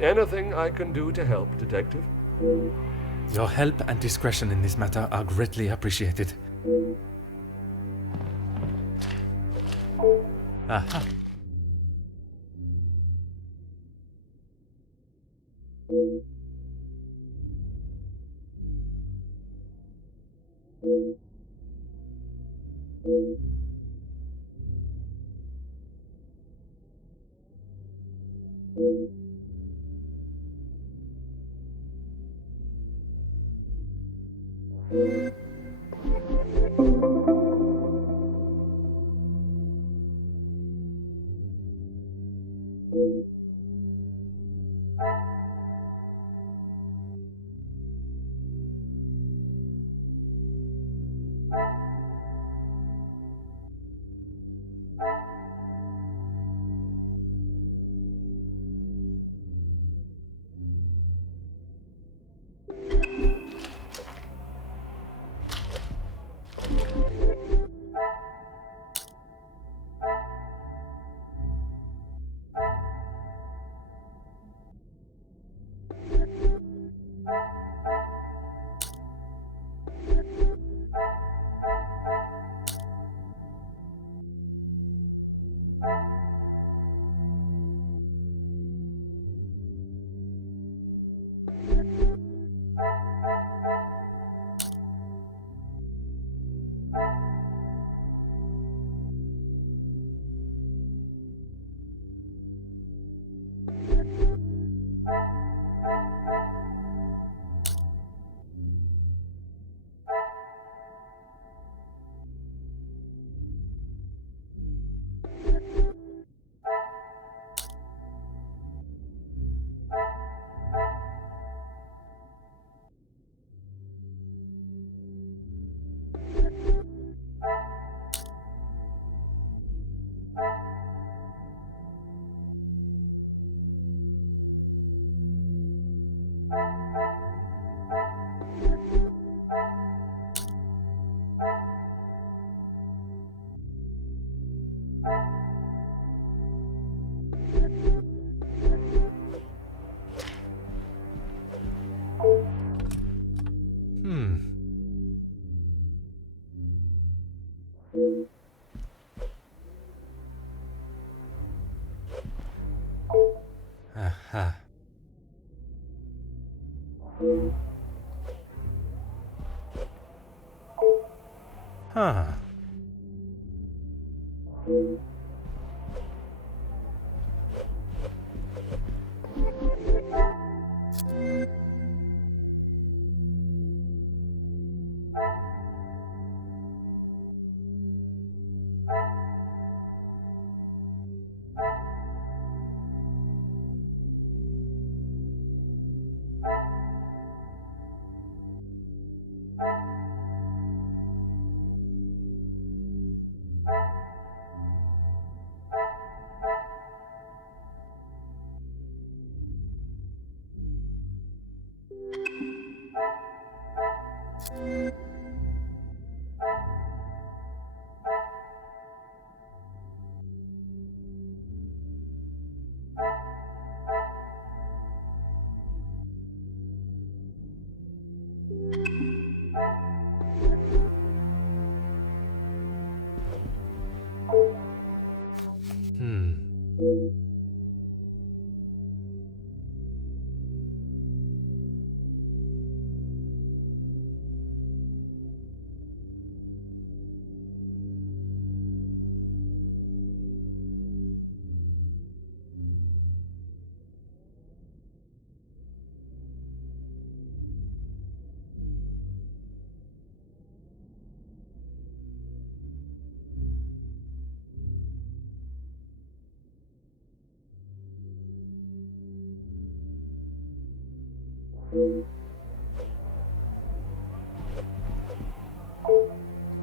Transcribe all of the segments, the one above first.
Anything I can do to help, Detective? Your help and discretion in this matter are greatly appreciated. Aha. Aha. Huh.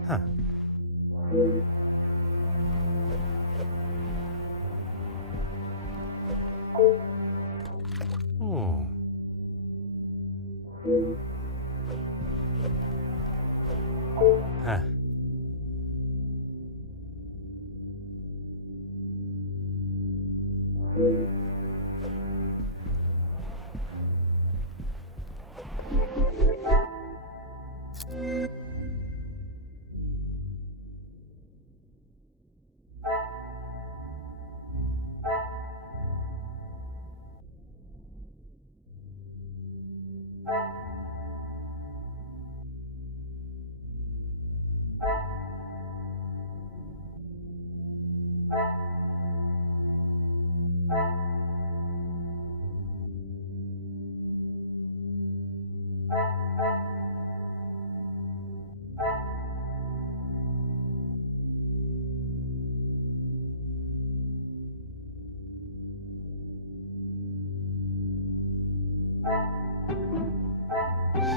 Huh. Oh. Huh.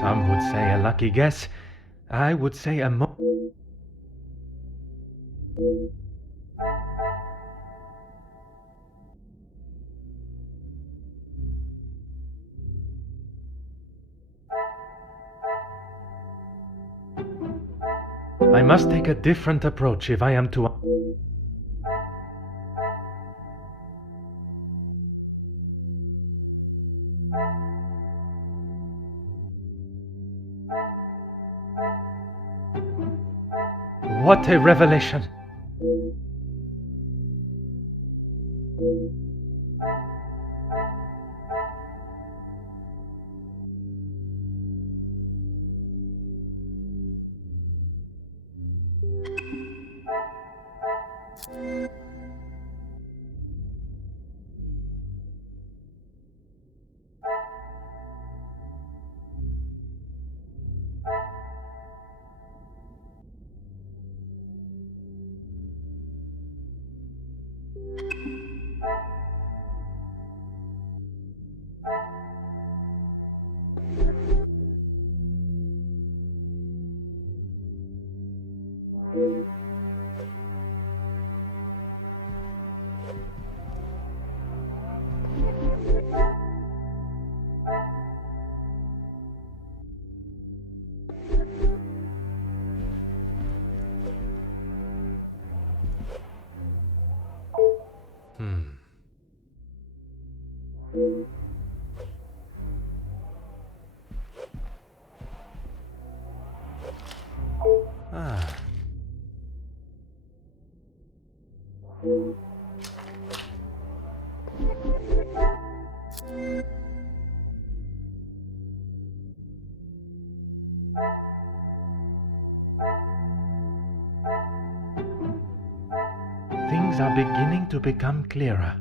Some would say a lucky guess. I would say a I must take a different approach if I am to... What a revelation! Things are beginning to become clearer.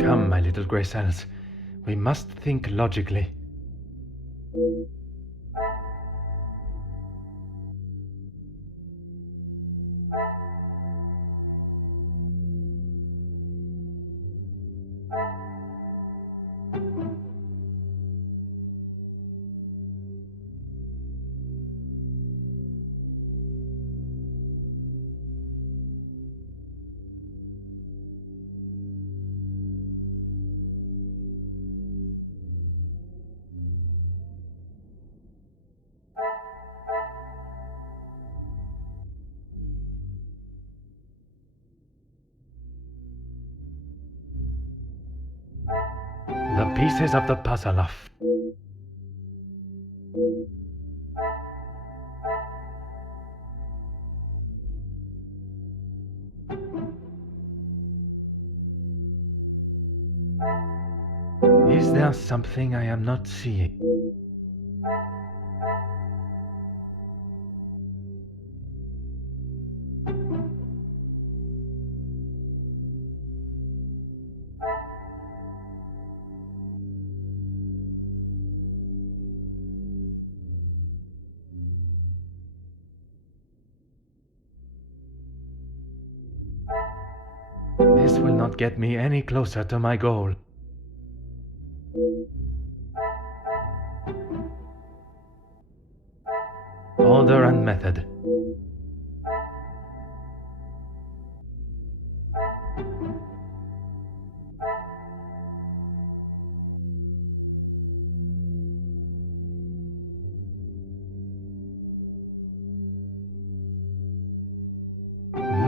Come, my little grey cells. We must think logically. The pieces of the puzzle are... Is there something I am not seeing? This will not get me any closer to my goal. Order and method.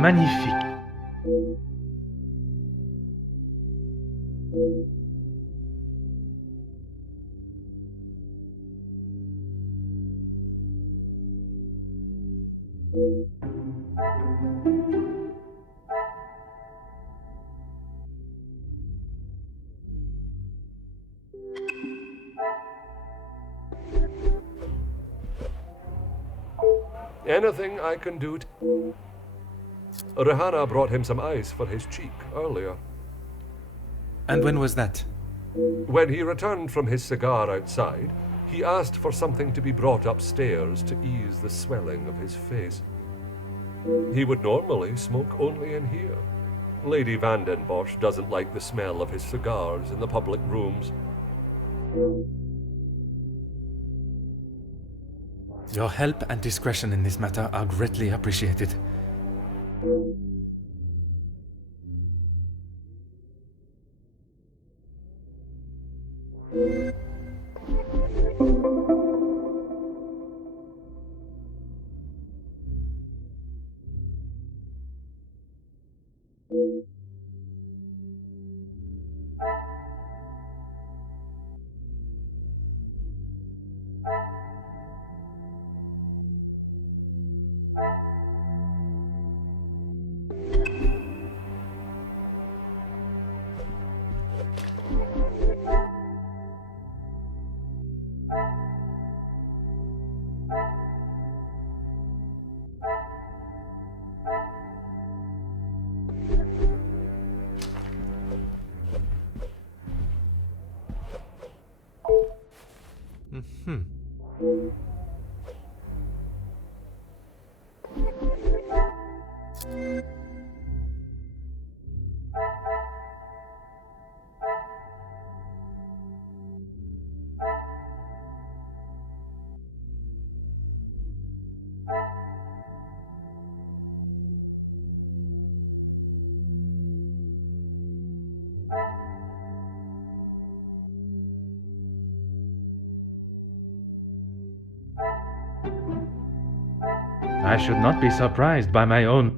Magnifique. Anything I can do to... Rihanna brought him some ice for his cheek earlier. And when was that? When he returned from his cigar outside, he asked for something to be brought upstairs to ease the swelling of his face. He would normally smoke only in here. Lady Vanden Bosch doesn't like the smell of his cigars in the public rooms. Your help and discretion in this matter are greatly appreciated. I should not be surprised by my own...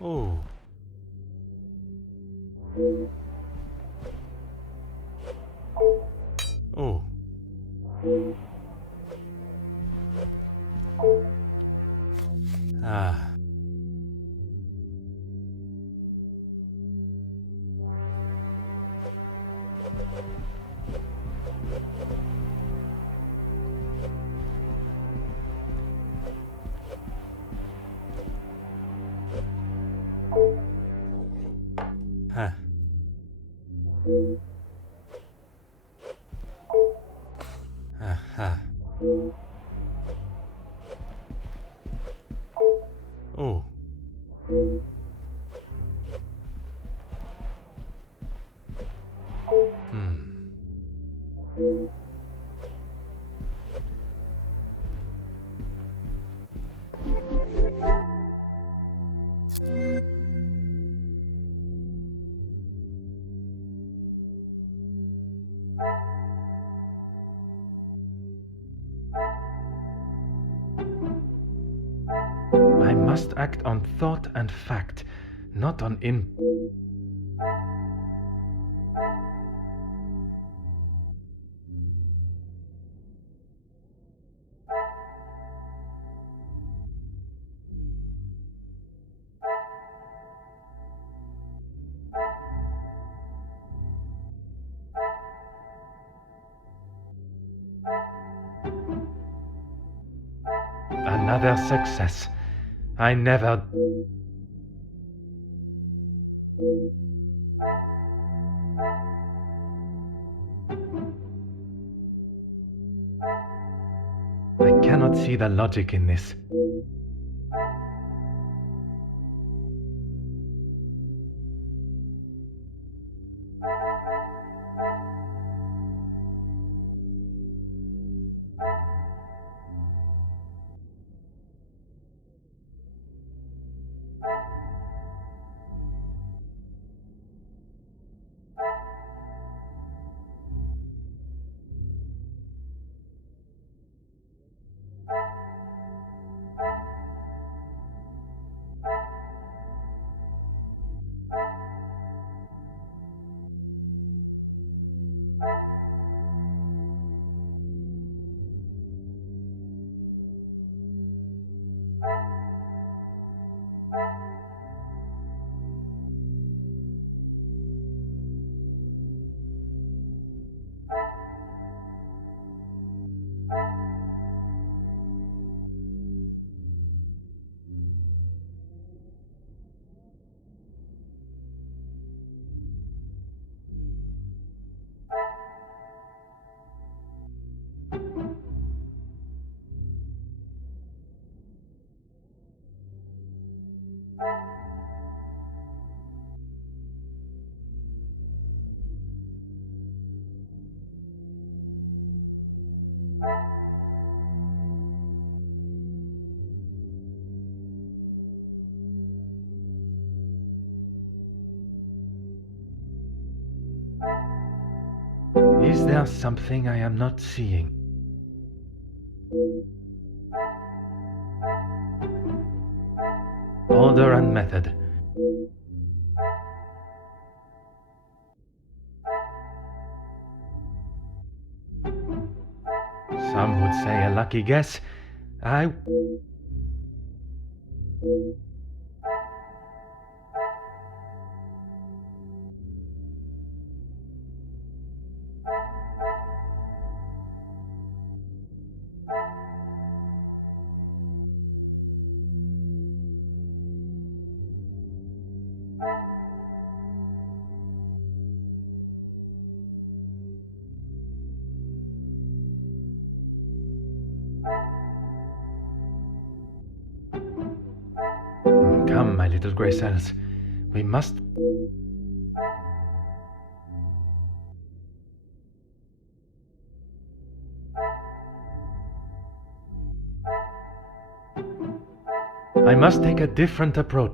Oh. Oh. Ah. Huh. Aha. Oh. I must act on thought and fact, not on Another success. I never... I cannot see the logic in this. there something I am not seeing? Order and method. Some would say a lucky guess. Come, my little grey cells. We must... I must take a different approach.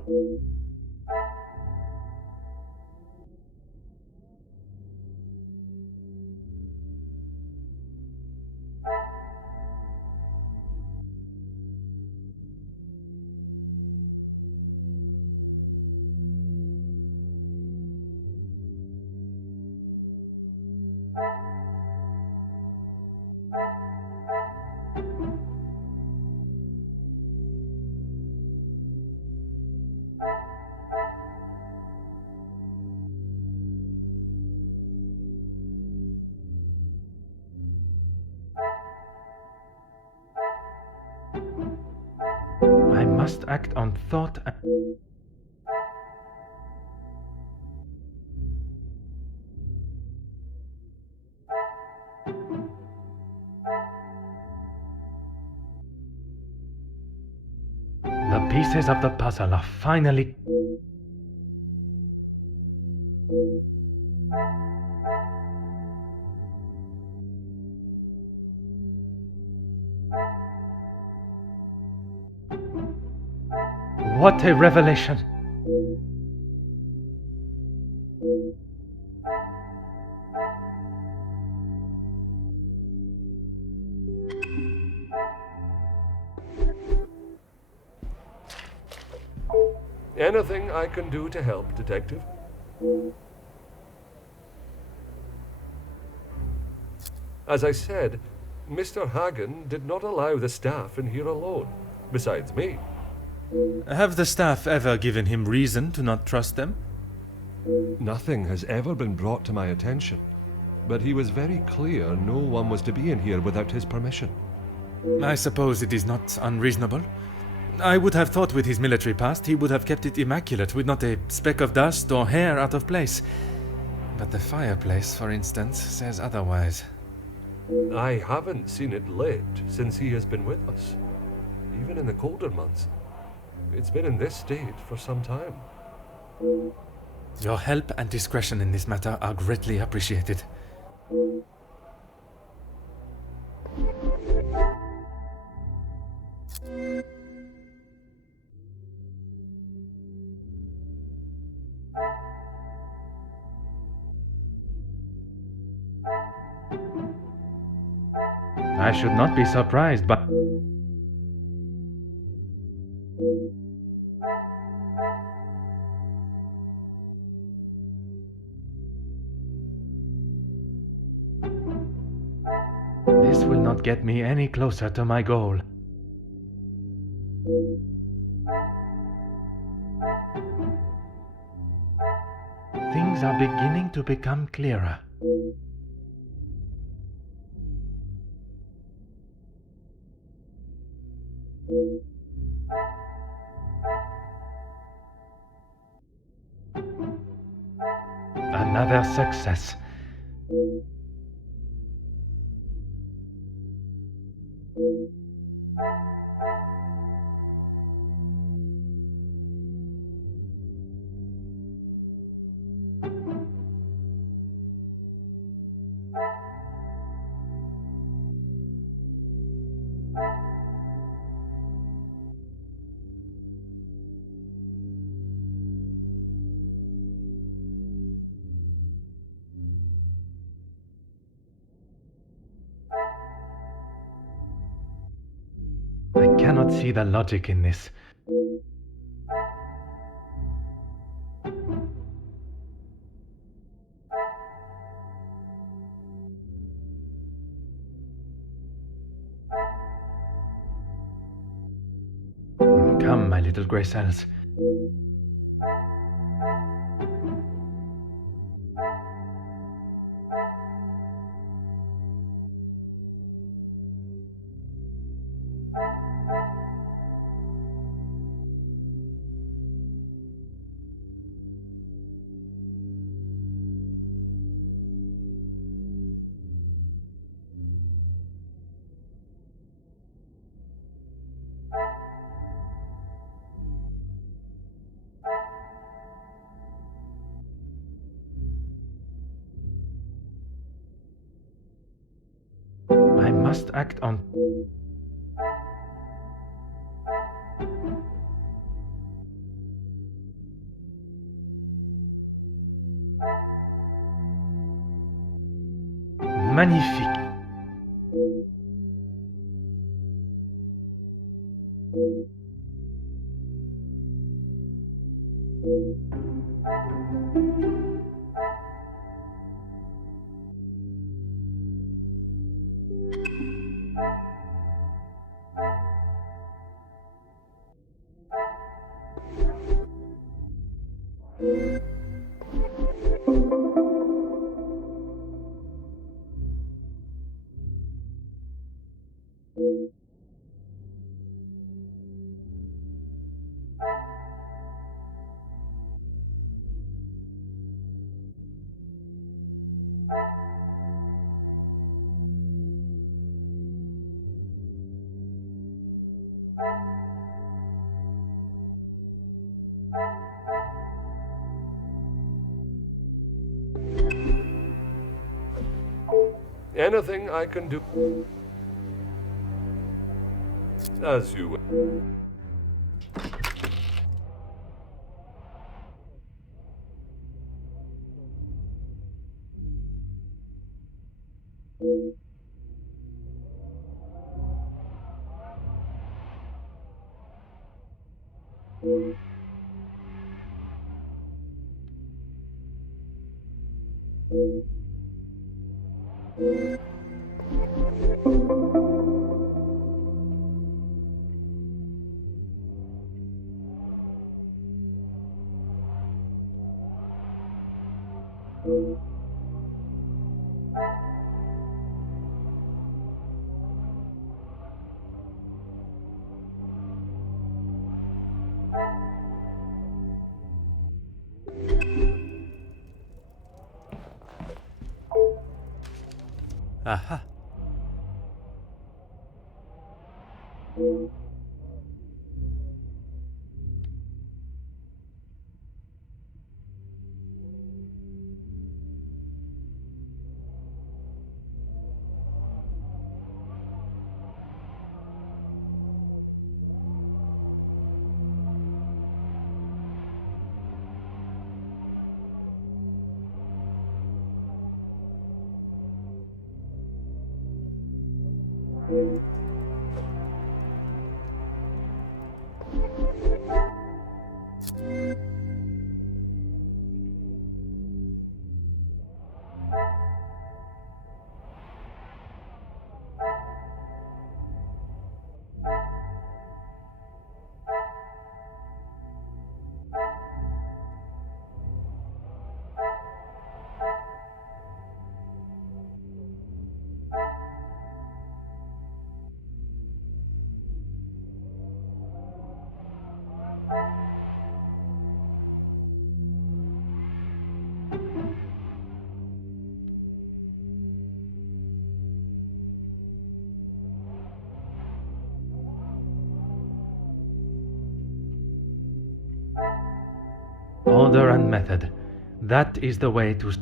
I must act on thought and... The pieces of the puzzle are finally... What a revelation! Anything I can do to help, Detective? As I said, Mr. Hagen did not allow the staff in here alone, besides me. Have the staff ever given him reason to not trust them? Nothing has ever been brought to my attention, but he was very clear no one was to be in here without his permission. I suppose it is not unreasonable. I would have thought with his military past he would have kept it immaculate, with not a speck of dust or hair out of place. But the fireplace, for instance, says otherwise. I haven't seen it lit since he has been with us, even in the colder months. It's been in this state for some time. Your help and discretion in this matter are greatly appreciated. I should not be surprised, but... This will not get me any closer to my goal. Things are beginning to become clearer. Another success. cannot see the logic in this. Come, my little grey cells. I must act on... Magnifique. Anything I can do? As you will. Aha. Order and method. That is the way to...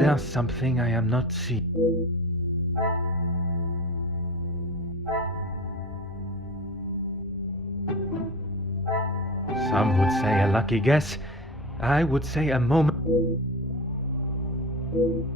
there something I am not seeing? Some would say a lucky guess. I would say a moment. Oh.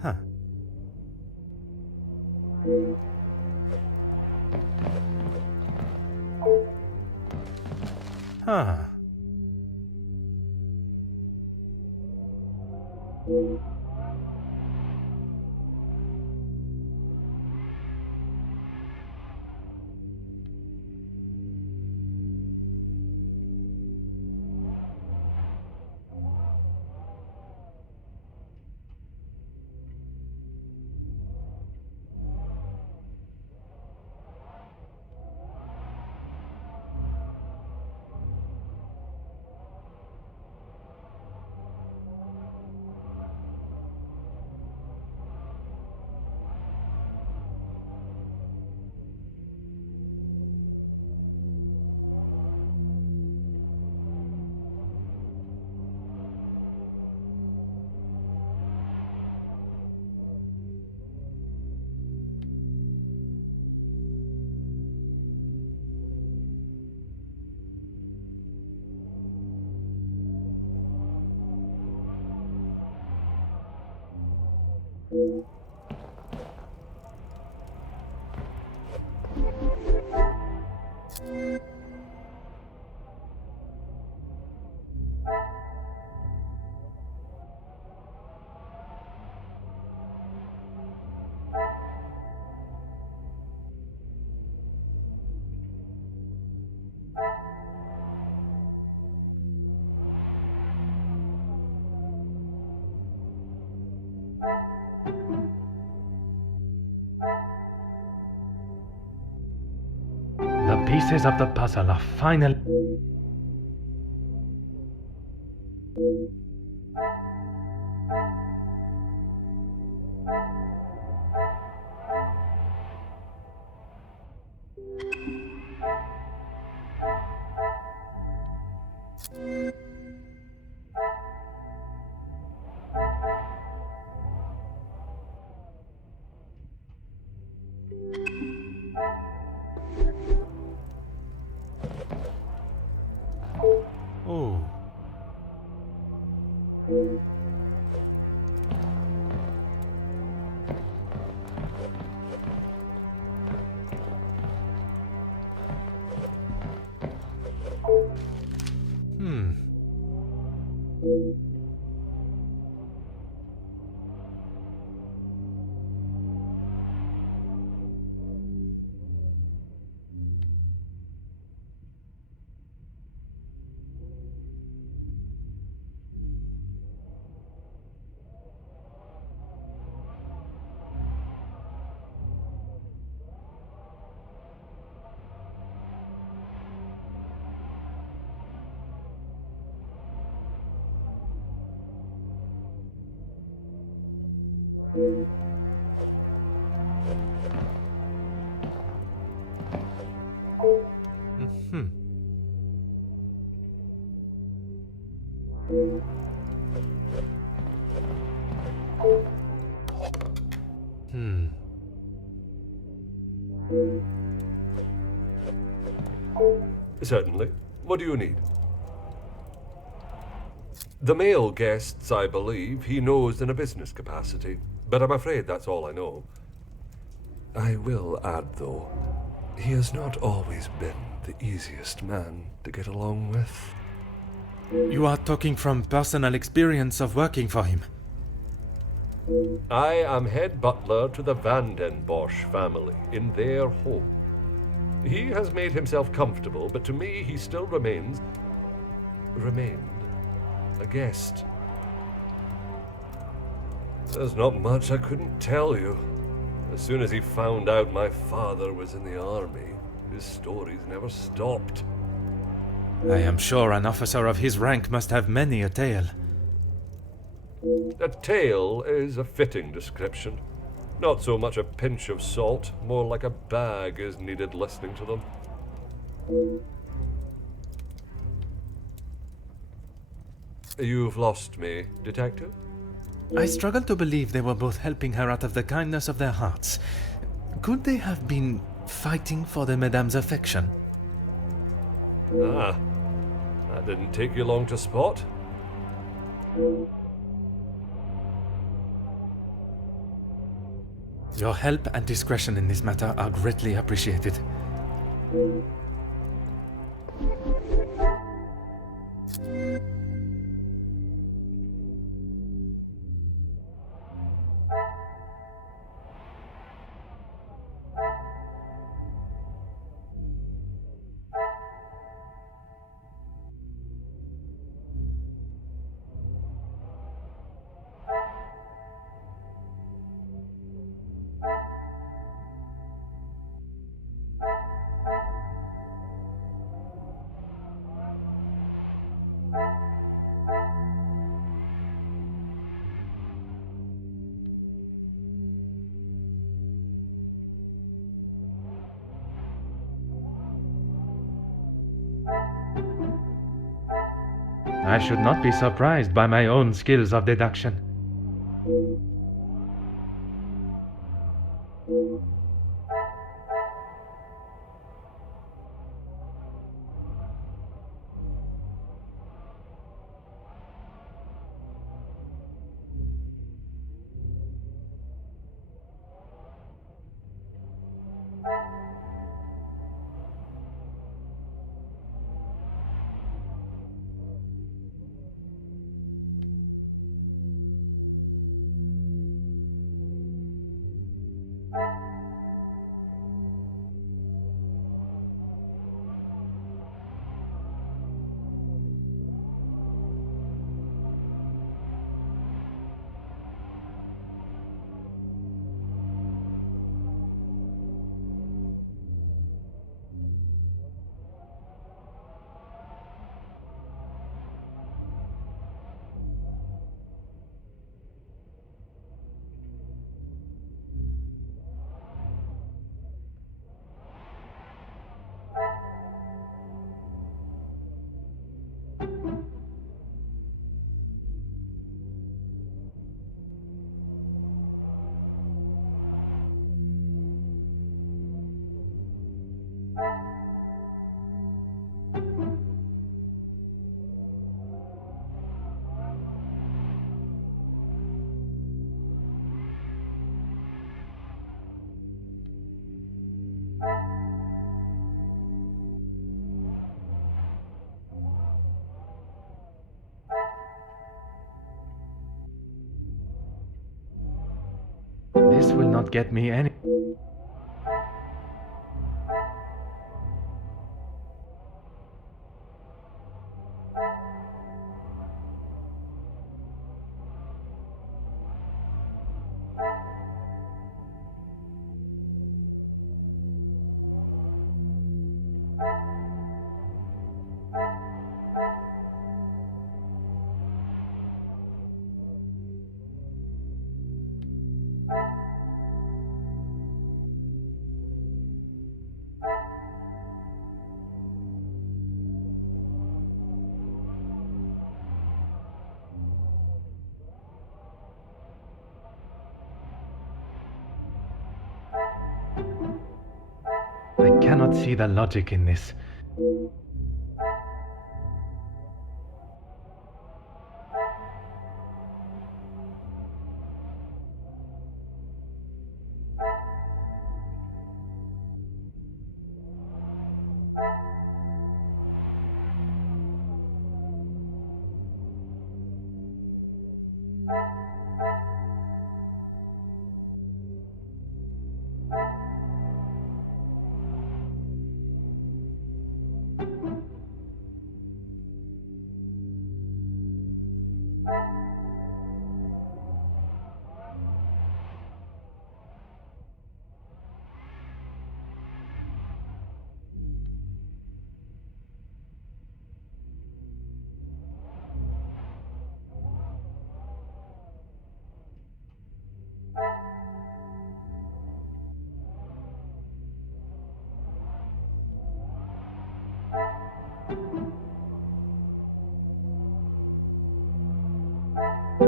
Huh. Huh. The pieces of the puzzle are final. Oh. Hmm. Hmm. Hmm. Certainly. What do you need? The male guests, I believe, he knows in a business capacity, but I'm afraid that's all I know. I will add, though, he has not always been the easiest man to get along with. You are talking from personal experience of working for him. I am head butler to the Van den Bosch family in their home. He has made himself comfortable, but to me he still remained a guest. There's not much I couldn't tell you. As soon as he found out my father was in the army, his stories never stopped. I am sure an officer of his rank must have many a tale. A tale is a fitting description. Not so much a pinch of salt, more like a bag is needed listening to them. You've lost me, Detective? I struggle to believe they were both helping her out of the kindness of their hearts. Could they have been fighting for the Madame's affection? Ah, that didn't take you long to spot. Your help and discretion in this matter are greatly appreciated. I should not be surprised by my own skills of deduction. This will not get me any... I cannot see the logic in this.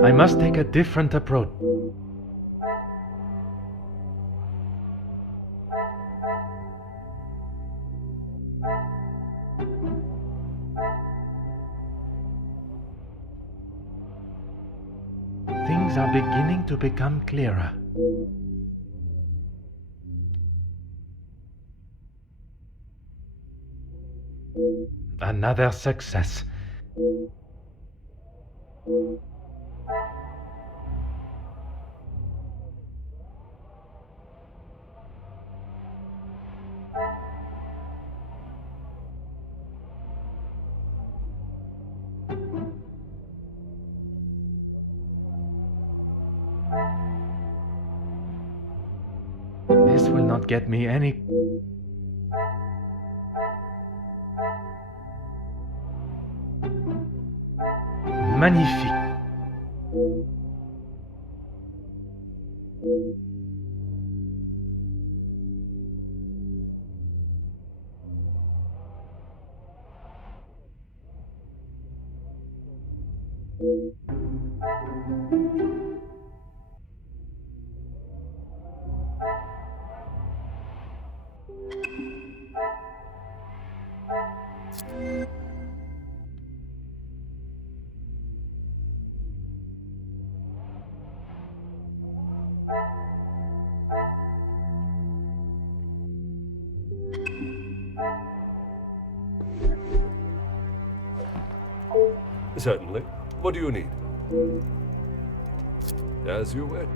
I must take a different approach. Things are beginning to become clearer. Another success. This will not get me any... Magnifique. Certainly. What do you need? As you wish.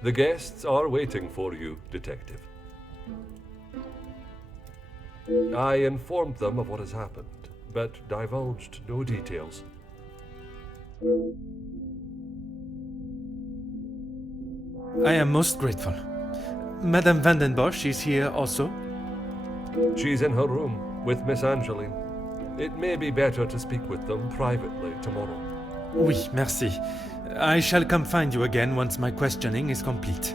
The guests are waiting for you, Detective. I informed them of what has happened, but divulged no details. I am most grateful. Madame Vandenbosch is here also? She's in her room with Miss Angeline. It may be better to speak with them privately tomorrow. Oui, merci. I shall come find you again once my questioning is complete.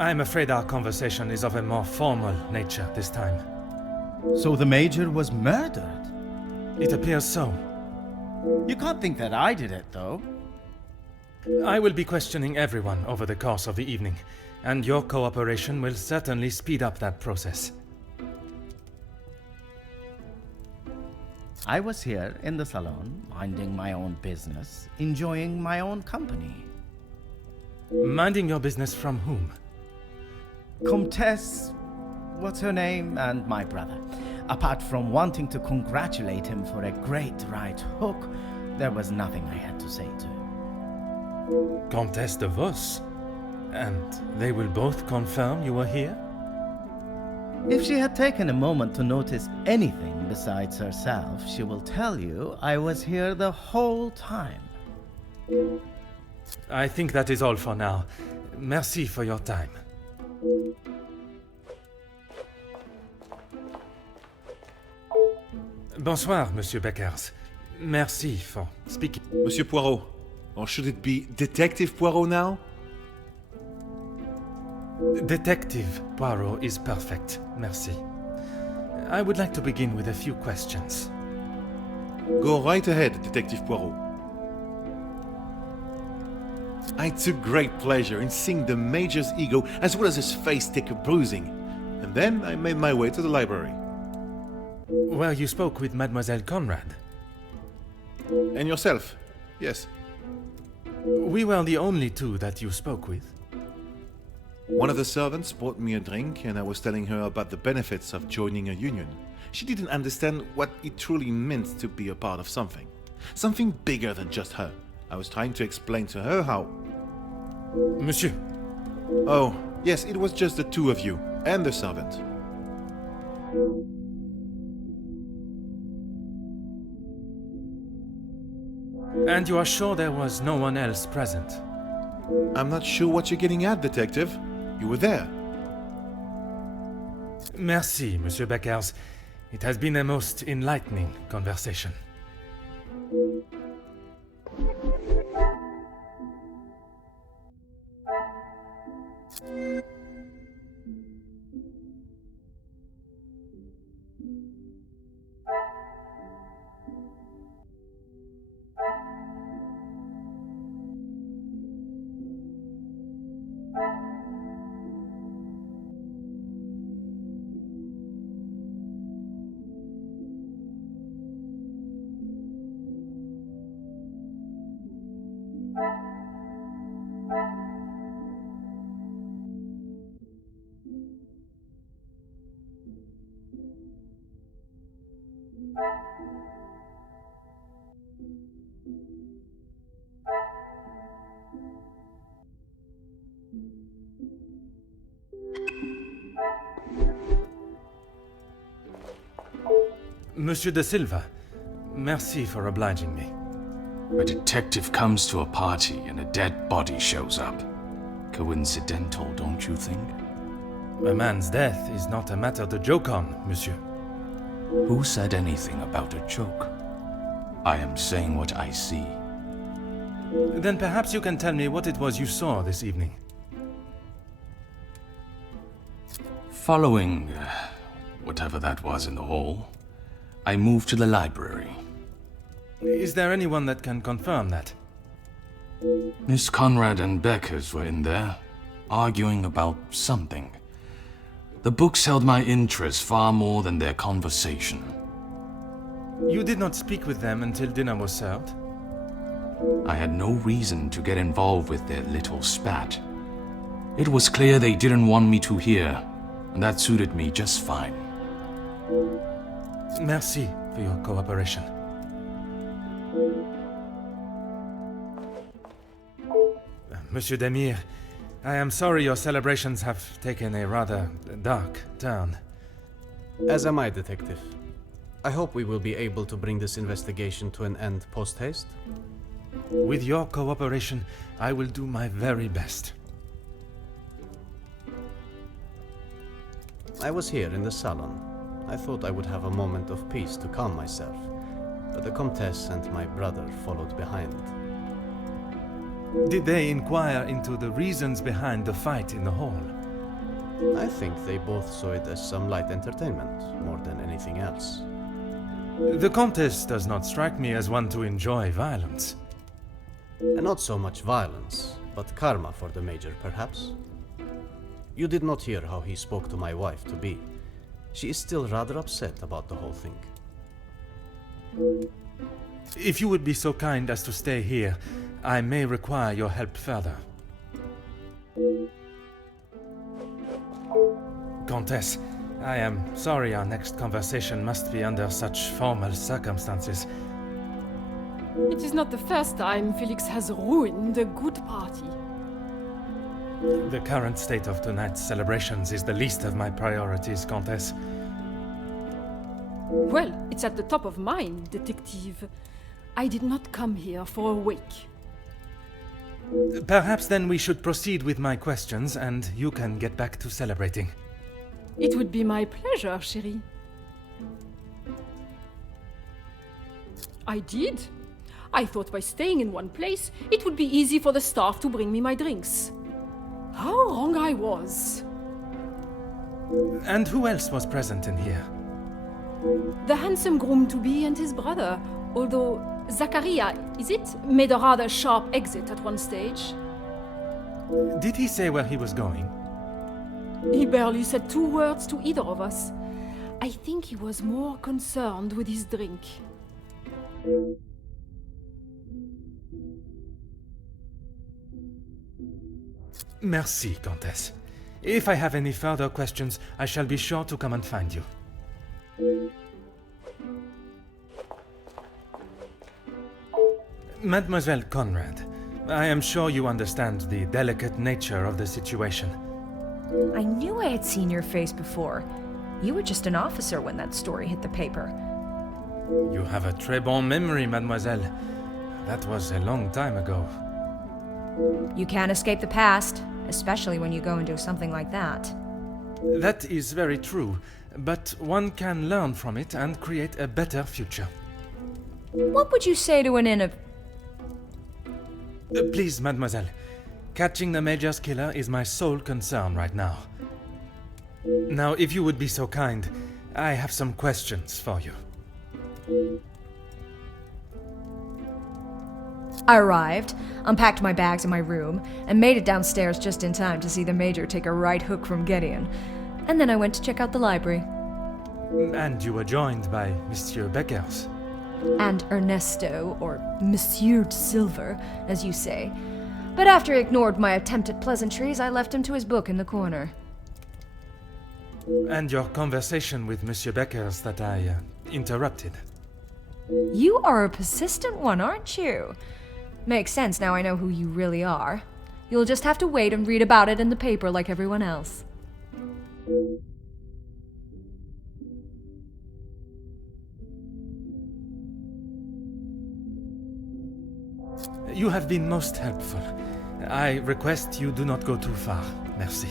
I'm afraid our conversation is of a more formal nature this time. So the Major was murdered? It appears so. You can't think that I did it, though. I will be questioning everyone over the course of the evening, and your cooperation will certainly speed up that process. I was here in the salon, minding my own business, enjoying my own company. Minding your business from whom? Comtesse, what's her name, and my brother. Apart from wanting to congratulate him for a great right hook, there was nothing I had to say to. Comtesse de Vos? And they will both confirm you were here? If she had taken a moment to notice anything besides herself, she will tell you I was here the whole time. I think that is all for now. Merci for your time. Bonsoir, Monsieur Beckers. Merci for speaking. Monsieur Poirot, or should it be Detective Poirot now? Detective Poirot is perfect, merci. I would like to begin with a few questions. Go right ahead, Detective Poirot. I took great pleasure in seeing the Major's ego as well as his face take a bruising, and then I made my way to the library. Where you spoke with Mademoiselle Conrad. And yourself? Yes. We were the only two that you spoke with. One of the servants bought me a drink, and I was telling her about the benefits of joining a union. She didn't understand what it truly meant to be a part of something. Something bigger than just her. I was trying to explain to her how... Monsieur. Oh, yes, it was just the two of you, and the servant. And you are sure there was no one else present? I'm not sure what you're getting at, detective. You were there. Merci, Monsieur Beckers. It has been a most enlightening conversation. Monsieur de Silva, merci for obliging me. A detective comes to a party and a dead body shows up. Coincidental, don't you think? A man's death is not a matter to joke on, monsieur. Who said anything about a joke? I am saying what I see. Then perhaps you can tell me what it was you saw this evening. Following whatever that was in the hall, I moved to the library. Is there anyone that can confirm that? Miss Conrad and Beckers were in there, arguing about something. The books held my interest far more than their conversation. You did not speak with them until dinner was served? I had no reason to get involved with their little spat. It was clear they didn't want me to hear, and that suited me just fine. Merci for your cooperation. Monsieur Demir, I am sorry your celebrations have taken a rather dark turn. As am I, Detective. I hope we will be able to bring this investigation to an end post-haste. With your cooperation, I will do my very best. I was here in the salon. I thought I would have a moment of peace to calm myself, but the Comtesse and my brother followed behind. Did they inquire into the reasons behind the fight in the hall? I think they both saw it as some light entertainment, more than anything else. The Comtesse does not strike me as one to enjoy violence. And not so much violence, but karma for the Major, perhaps. You did not hear how he spoke to my wife-to-be. She is still rather upset about the whole thing. If you would be so kind as to stay here, I may require your help further. Comtesse, I am sorry our next conversation must be under such formal circumstances. It is not the first time Felix has ruined a good party. The current state of tonight's celebrations is the least of my priorities, Comtesse. Well, it's at the top of mine, Detective. I did not come here for a wake. Perhaps then we should proceed with my questions and you can get back to celebrating. It would be my pleasure, chérie. I did. I thought by staying in one place, it would be easy for the staff to bring me my drinks. How wrong I was. And who else was present in here? The handsome groom-to-be and his brother, although Zachariah, is it, made a rather sharp exit at one stage. Did he say where he was going? He barely said 2 words to either of us. I think he was more concerned with his drink. Merci, Comtesse. If I have any further questions, I shall be sure to come and find you. Mademoiselle Conrad, I am sure you understand the delicate nature of the situation. I knew I had seen your face before. You were just an officer when that story hit the paper. You have a très bon memory, mademoiselle. That was a long time ago. You can't escape the past, especially when you go and do something like that. That is very true, but one can learn from it and create a better future. What would you say to an Please, mademoiselle. Catching the Major's killer is my sole concern right now. Now, if you would be so kind, I have some questions for you. I arrived, unpacked my bags in my room, and made it downstairs just in time to see the Major take a right hook from Gideon. And then I went to check out the library. And you were joined by Monsieur Beckers. And Ernesto, or Monsieur Silver, as you say. But after he ignored my attempt at pleasantries, I left him to his book in the corner. And your conversation with Monsieur Beckers that I interrupted. You are a persistent one, aren't you? Makes sense now I know who you really are. You'll just have to wait and read about it in the paper like everyone else. You have been most helpful. I request you do not go too far. Merci.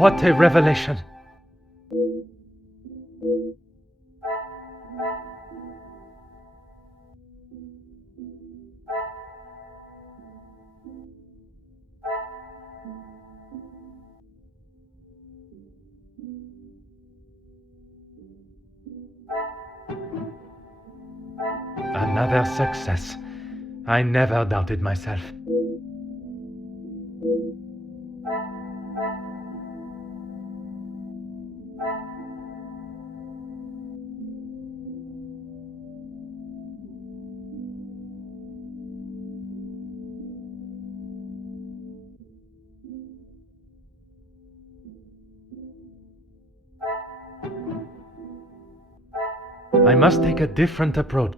What a revelation! Another success. I never doubted myself. I must take a different approach.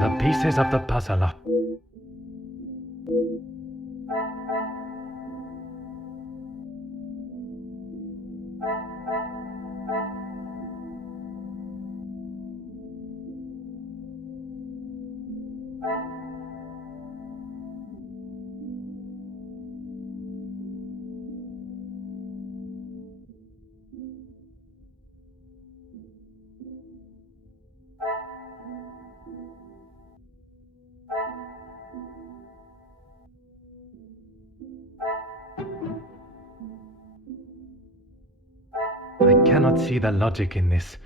The pieces of the puzzle are... I cannot see the logic in this.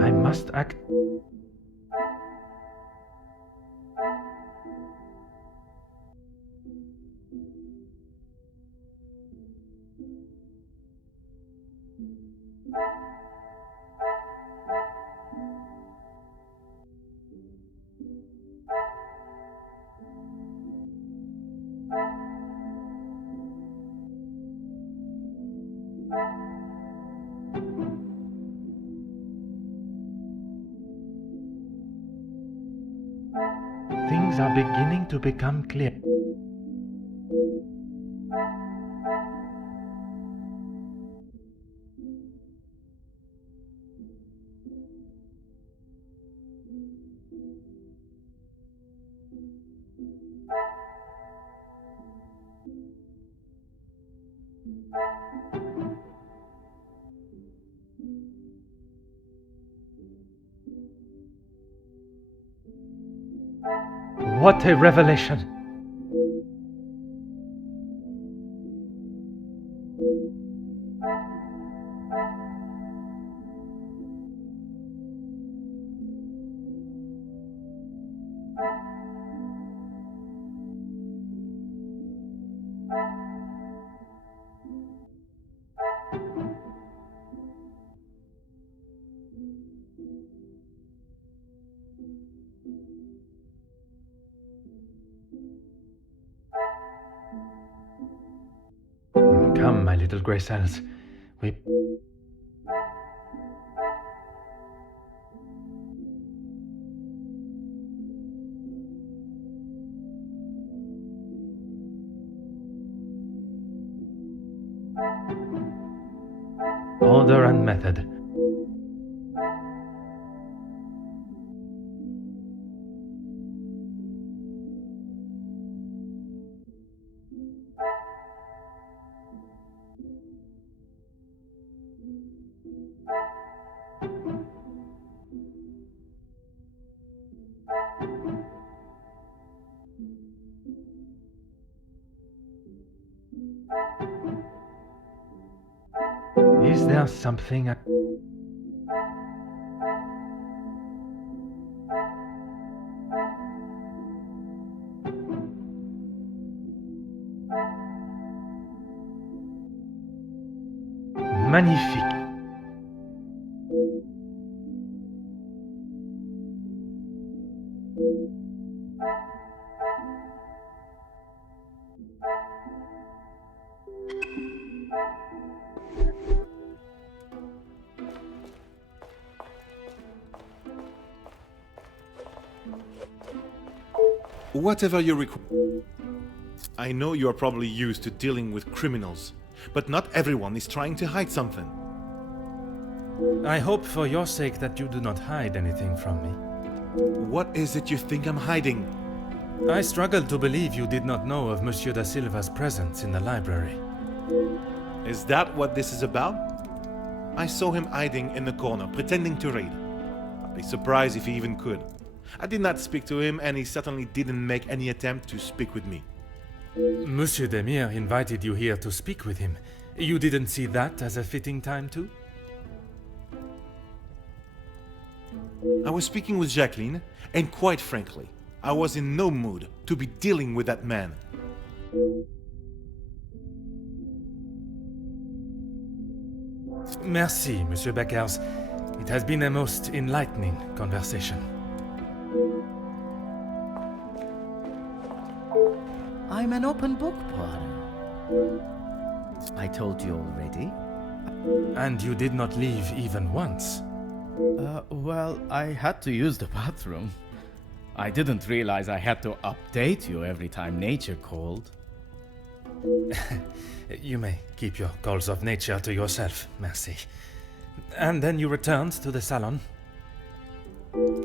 I must act... Things are beginning to become clear. What a revelation! Come, my little grey cells. We... Order and method. Is there something I... Magnifique. Whatever you require. I know you are probably used to dealing with criminals, but not everyone is trying to hide something. I hope for your sake that you do not hide anything from me. What is it you think I'm hiding? I struggle to believe you did not know of Monsieur da Silva's presence in the library. Is that what this is about? I saw him hiding in the corner, pretending to read. I'd be surprised if he even could. I did not speak to him, and he certainly didn't make any attempt to speak with me. Monsieur Demire invited you here to speak with him. You didn't see that as a fitting time too? I was speaking with Jacqueline, and quite frankly, I was in no mood to be dealing with that man. Merci, Monsieur Beckers. It has been a most enlightening conversation. I'm an open book, Poirot. I told you already. And you did not leave even once. Well, I had to use the bathroom. I didn't realize I had to update you every time nature called. You may keep your calls of nature to yourself, merci. And then you returned to the salon.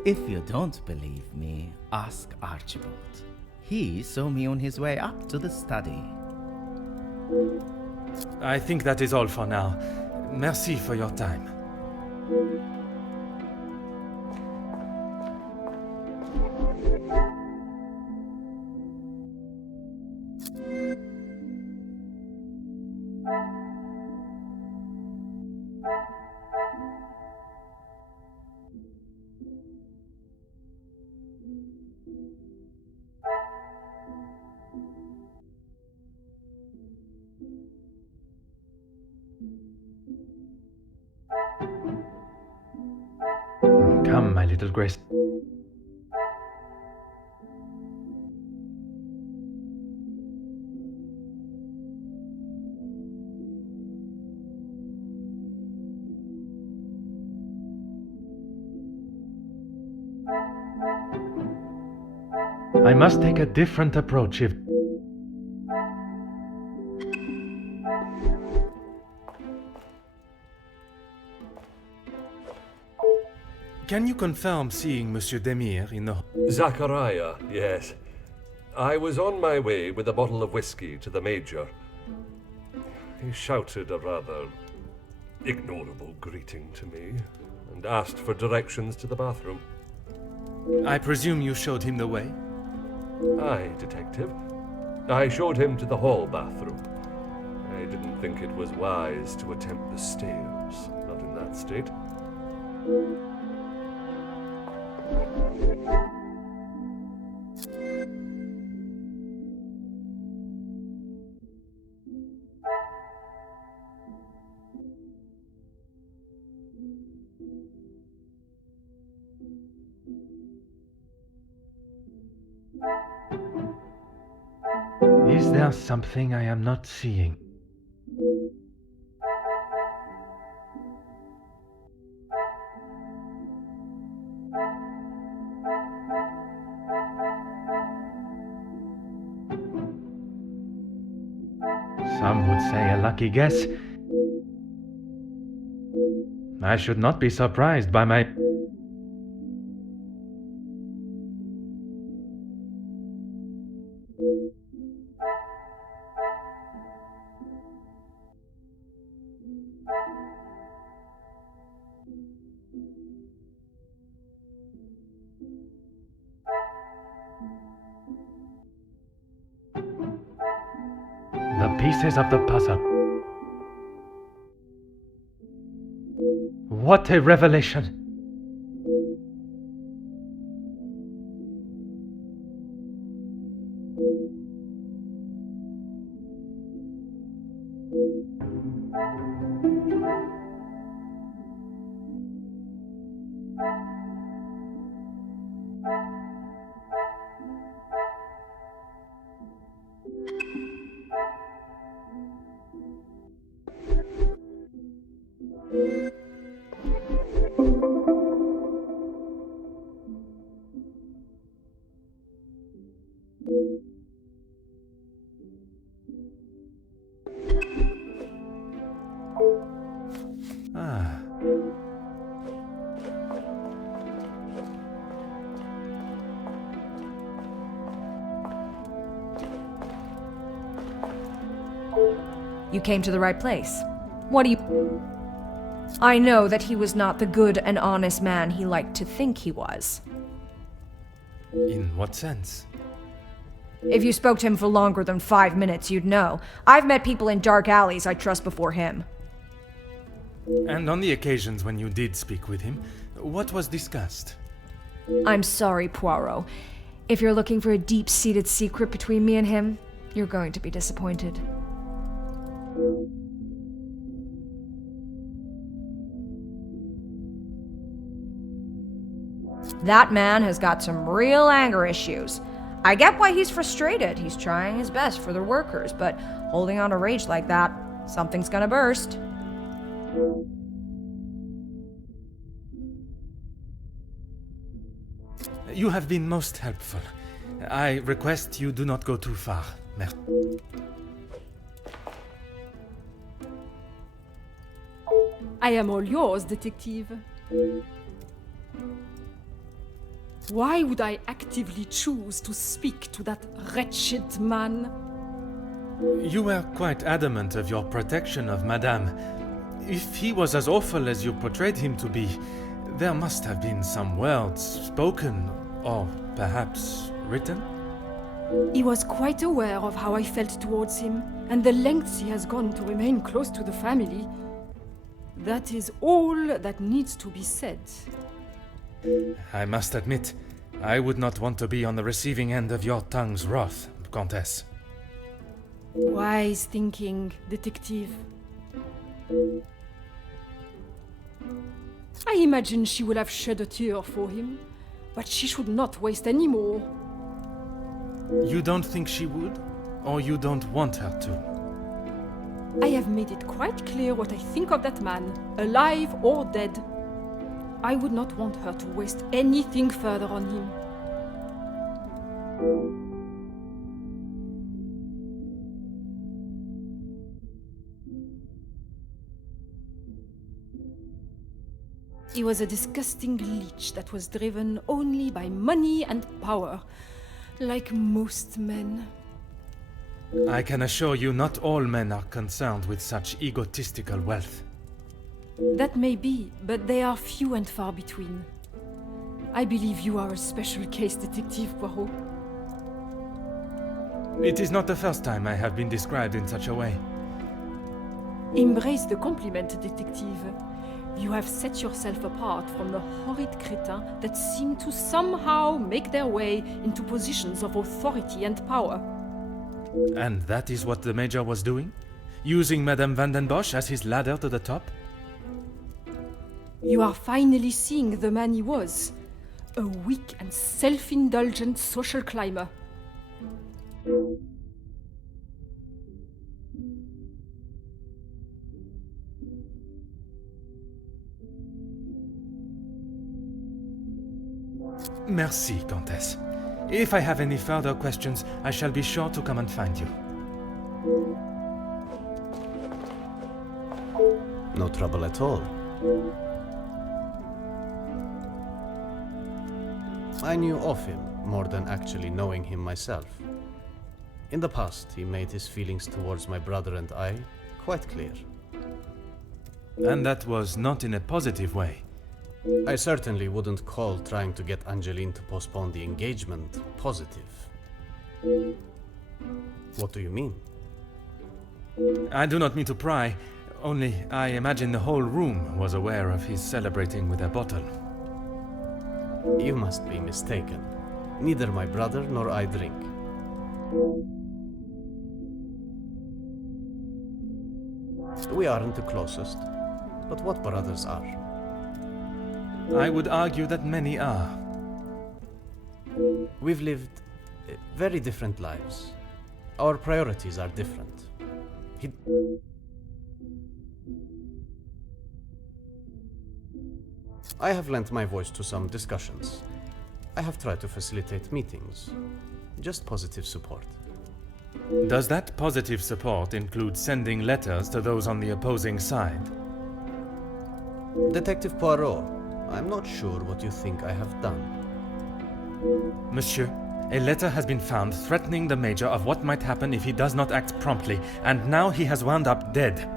If you don't believe me, ask Archibald. He saw me on his way up to the study. I think that is all for now. Merci for your time. Come, my little Grace. I must take a different approach if... Can you confirm seeing Monsieur Demire in the... Zachariah, yes. I was on my way with a bottle of whiskey to the Major. He shouted a rather ignorable greeting to me and asked for directions to the bathroom. I presume you showed him the way? Aye, detective. I showed him to the hall bathroom. I didn't think it was wise to attempt the stairs, not in that state. Is there something I am not seeing? Some would say a lucky guess. I should not be surprised by my... The pieces of the puzzle. What a revelation! Ah. You came to the right place. What do you... I know that he was not the good and honest man he liked to think he was. In what sense? If you spoke to him for longer than 5 minutes, you'd know. I've met people in dark alleys I trust before him. And on the occasions when you did speak with him, what was discussed? I'm sorry, Poirot. If you're looking for a deep-seated secret between me and him, you're going to be disappointed. That man has got some real anger issues. I get why he's frustrated. He's trying his best for the workers, but holding on to rage like that, something's gonna burst. You have been most helpful. I request you do not go too far. I am all yours, detective. Why would I actively choose to speak to that wretched man? You were quite adamant of your protection of Madame. If he was as awful as you portrayed him to be, there must have been some words spoken, or perhaps written? He was quite aware of how I felt towards him, and the lengths he has gone to remain close to the family. That is all that needs to be said. I must admit, I would not want to be on the receiving end of your tongue's wrath, Countess. Wise thinking, detective. I imagine she will have shed a tear for him, but she should not waste any more. You don't think she would? Or you don't want her to? I have made it quite clear what I think of that man, alive or dead. I would not want her to waste anything further on him. He was a disgusting leech that was driven only by money and power, like most men. I can assure you not all men are concerned with such egotistical wealth. That may be, but they are few and far between. I believe you are a special case, Detective Poirot. It is not the first time I have been described in such a way. Embrace the compliment, Detective. You have set yourself apart from the horrid crétins that seem to somehow make their way into positions of authority and power. And that is what the Major was doing? Using Madame Van den Bosch as his ladder to the top? You are finally seeing the man he was. A weak and self-indulgent social climber. Merci, Countess. If I have any further questions, I shall be sure to come and find you. No trouble at all. I knew of him more than actually knowing him myself. In the past, he made his feelings towards my brother and I quite clear. And that was not in a positive way. I certainly wouldn't call trying to get Angeline to postpone the engagement positive. What do you mean? I do not mean to pry, only I imagine the whole room was aware of his celebrating with a bottle. You must be mistaken. Neither my brother nor I drink. We aren't the closest, but what brothers are? I would argue that many are. We've lived very different lives. Our priorities are different. I have lent my voice to some discussions. I have tried to facilitate meetings. Just positive support. Does that positive support include sending letters to those on the opposing side? Detective Poirot, I'm not sure what you think I have done. Monsieur, a letter has been found threatening the Major of what might happen if he does not act promptly, and now he has wound up dead.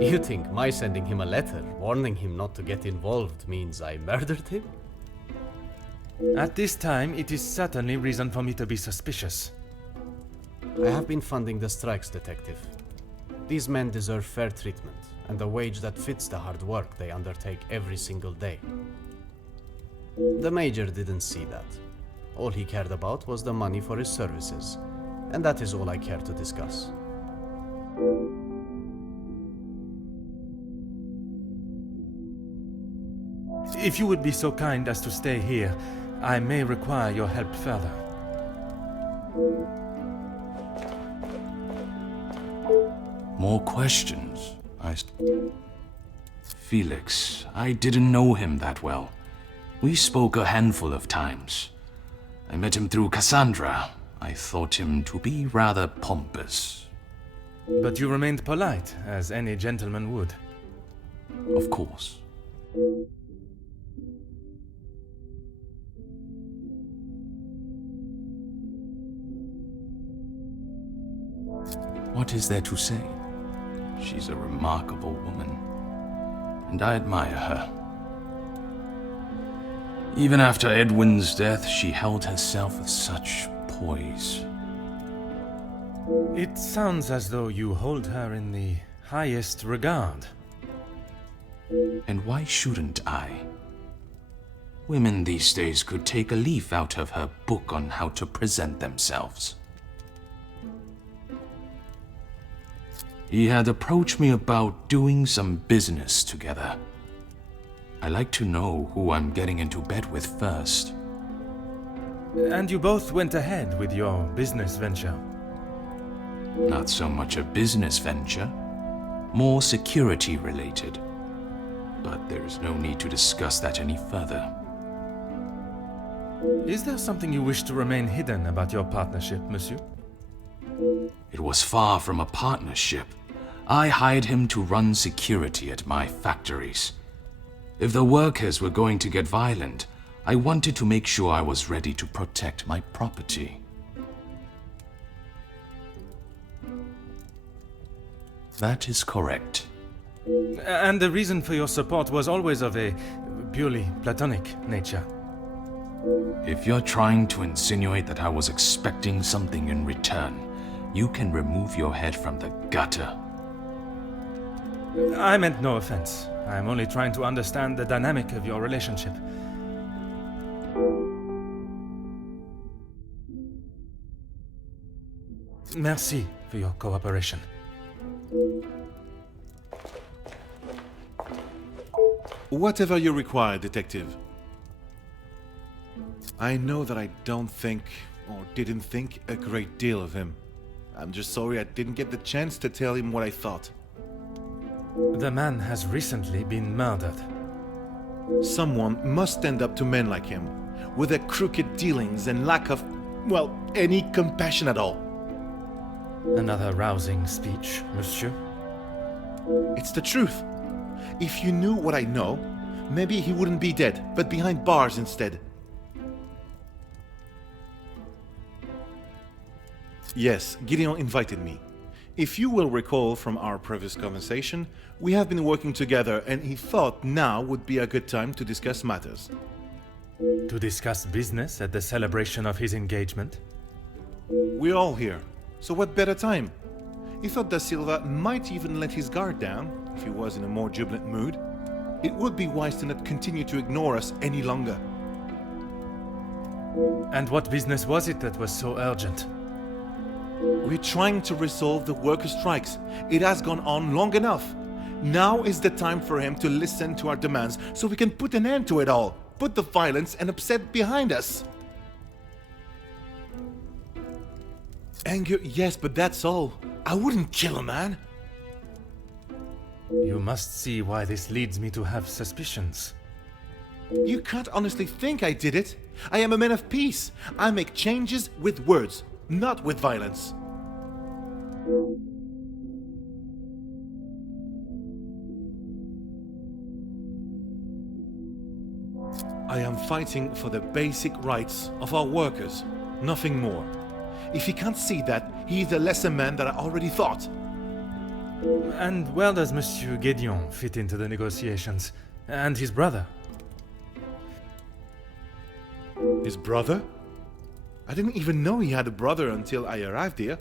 You think my sending him a letter, warning him not to get involved, means I murdered him? At this time, it is certainly reason for me to be suspicious. I have been funding the strikes, Detective. These men deserve fair treatment, and a wage that fits the hard work they undertake every single day. The Major didn't see that. All he cared about was the money for his services, and that is all I care to discuss. If you would be so kind as to stay here, I may require your help further. More questions? Felix, I didn't know him that well. We spoke a handful of times. I met him through Cassandra. I thought him to be rather pompous. But you remained polite, as any gentleman would. Of course. What is there to say? She's a remarkable woman, and I admire her. Even after Edwin's death, she held herself with such poise. It sounds as though you hold her in the highest regard. And why shouldn't I? Women these days could take a leaf out of her book on how to present themselves. He had approached me about doing some business together. I like to know who I'm getting into bed with first. And you both went ahead with your business venture. Not so much a business venture, more security related. But there is no need to discuss that any further. Is there something you wish to remain hidden about your partnership, monsieur? It was far from a partnership. I hired him to run security at my factories. If the workers were going to get violent, I wanted to make sure I was ready to protect my property. That is correct. And the reason for your support was always of a purely platonic nature. If you're trying to insinuate that I was expecting something in return, you can remove your head from the gutter. I meant no offense. I'm only trying to understand the dynamic of your relationship. Merci for your cooperation. Whatever you require, detective. I know that I don't think, or didn't think, a great deal of him. I'm just sorry I didn't get the chance to tell him what I thought. The man has recently been murdered. Someone must stand up to men like him, with their crooked dealings and lack of, well, any compassion at all. Another rousing speech, monsieur. It's the truth. If you knew what I know, maybe he wouldn't be dead, but behind bars instead. Yes, Gideon invited me. If you will recall from our previous conversation, we have been working together and he thought now would be a good time to discuss matters. To discuss business at the celebration of his engagement? We're all here, so what better time? He thought Da Silva might even let his guard down, if he was in a more jubilant mood. It would be wise to not continue to ignore us any longer. And what business was it that was so urgent? We're trying to resolve the worker strikes. It has gone on long enough. Now is the time for him to listen to our demands so we can put an end to it all. Put the violence and upset behind us. Anger, yes, but that's all. I wouldn't kill a man. You must see why this leads me to have suspicions. You can't honestly think I did it. I am a man of peace. I make changes with words, not with violence. I am fighting for the basic rights of our workers, nothing more. If he can't see that, he is a lesser man than I already thought. And where does Monsieur Gédéon fit into the negotiations? And his brother? His brother? I didn't even know he had a brother until I arrived here.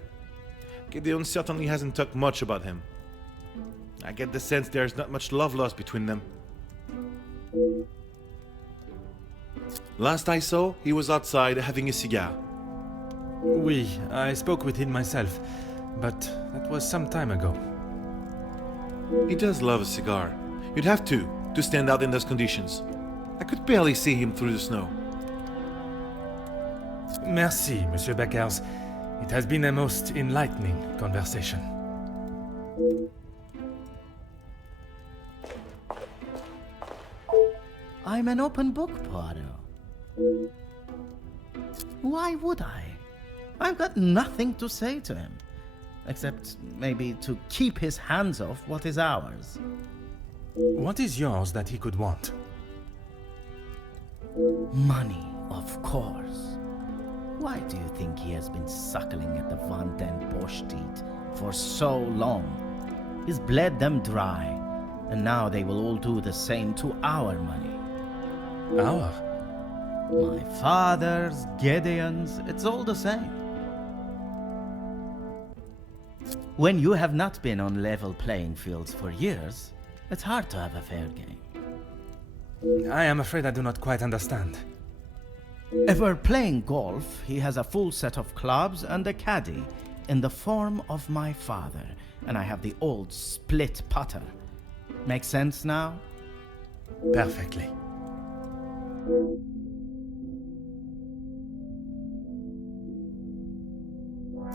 Gideon certainly hasn't talked much about him. I get the sense there's not much love lost between them. Last I saw, he was outside having a cigar. Oui, I spoke with him myself, but that was some time ago. He does love a cigar. You'd have to stand out in those conditions. I could barely see him through the snow. Merci, Monsieur Beckers. It has been a most enlightening conversation. I'm an open book, Poirot. Why would I? I've got nothing to say to him, except maybe to keep his hands off what is ours. What is yours that he could want? Money, of course. Why do you think he has been suckling at the Van den Bosch teat for so long? He's bled them dry, and now they will all do the same to our money. Our? My father's, Gideon's, it's all the same. When you have not been on level playing fields for years, it's hard to have a fair game. I am afraid I do not quite understand. If we're playing golf, he has a full set of clubs and a caddy. in the form of my father, and I have the old split putter. Make sense now? Perfectly.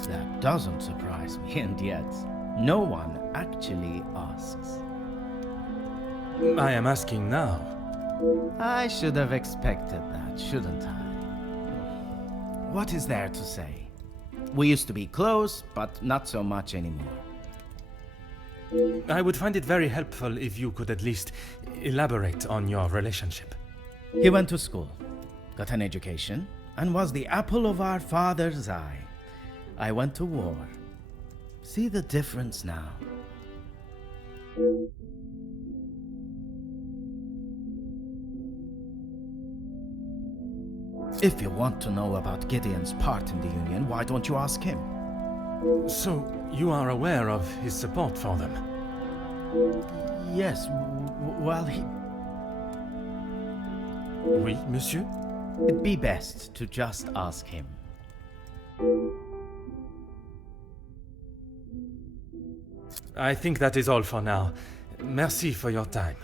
That doesn't surprise me, and yet no one actually asks. I am asking now. I should have expected that, shouldn't I? What is there to say? We used to be close, but not so much anymore. I would find it very helpful if you could at least elaborate on your relationship. He went to school, got an education, and was the apple of our father's eye. I went to war. See the difference now. If you want to know about Gideon's part in the Union, why don't you ask him? So, you are aware of his support for them? Yes, well, Oui, monsieur? it'd be best to just ask him. I think that is all for now. Merci for your time.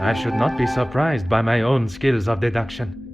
I should not be surprised by my own skills of deduction.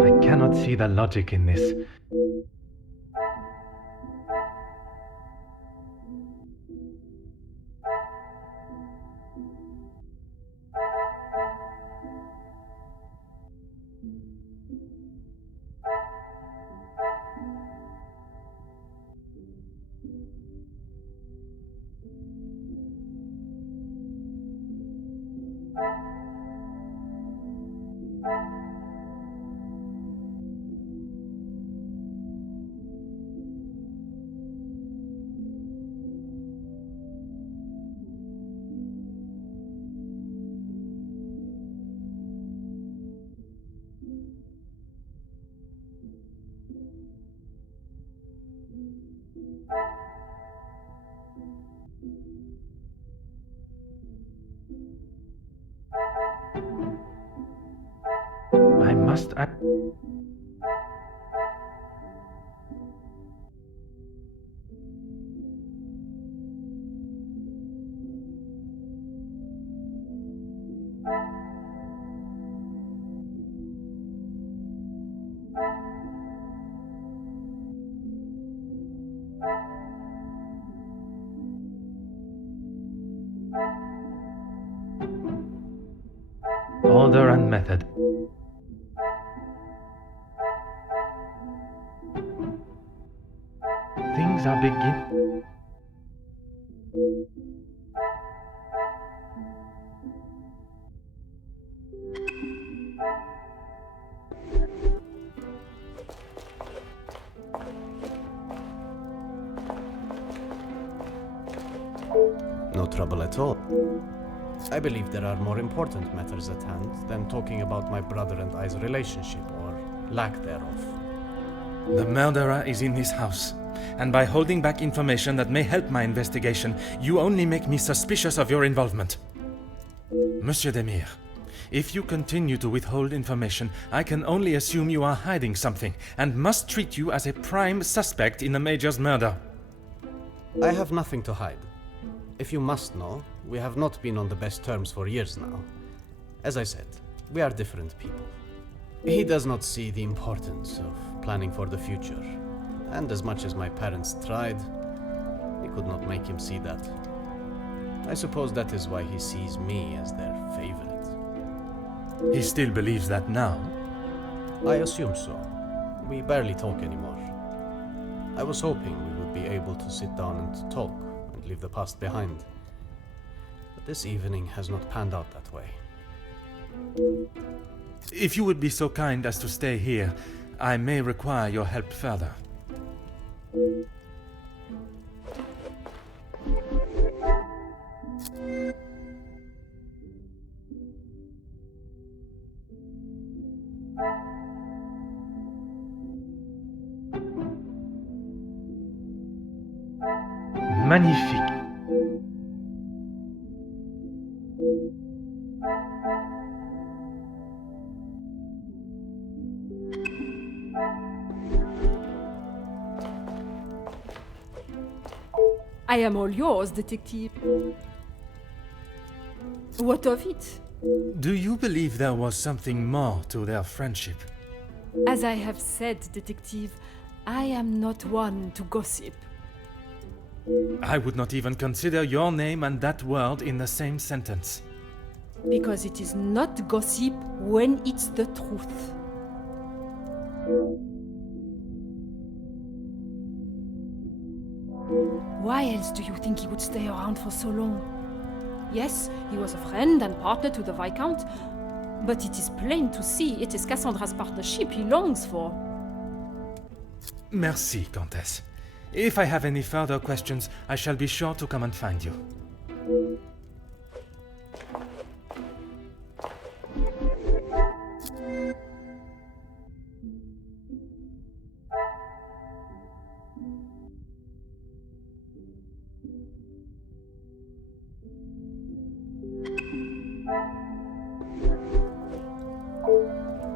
I cannot see the logic in this. I must act. Order and method. Things are begin. trouble at all. I believe there are more important matters at hand than talking about my brother and I's relationship, or lack thereof. The murderer is in this house, and by holding back information that may help my investigation, you only make me suspicious of your involvement. Monsieur Demire, if you continue to withhold information, I can only assume you are hiding something, and must treat you as a prime suspect in the Major's murder. I have nothing to hide. If you must know, we have not been on the best terms for years now. As I said, we are different people. He does not see the importance of planning for the future, and as much as my parents tried, we could not make him see that. I suppose that is why he sees me as their favorite. He still believes that now? I assume so. We barely talk anymore. I was hoping we would be able to sit down and talk and leave the past behind. But this evening has not panned out that way. If you would be so kind as to stay here, I may require your help further. Magnifique. I am all yours, detective. What of it? Do you believe there was something more to their friendship? As I have said, detective, I am not one to gossip. I would not even consider your name and that word in the same sentence. Because it is not gossip when it's the truth. Why else do you think he would stay around for so long? Yes, he was a friend and partner to the Viscount, but it is plain to see it is Cassandra's partnership he longs for. Merci, Countess. If I have any further questions, I shall be sure to come and find you.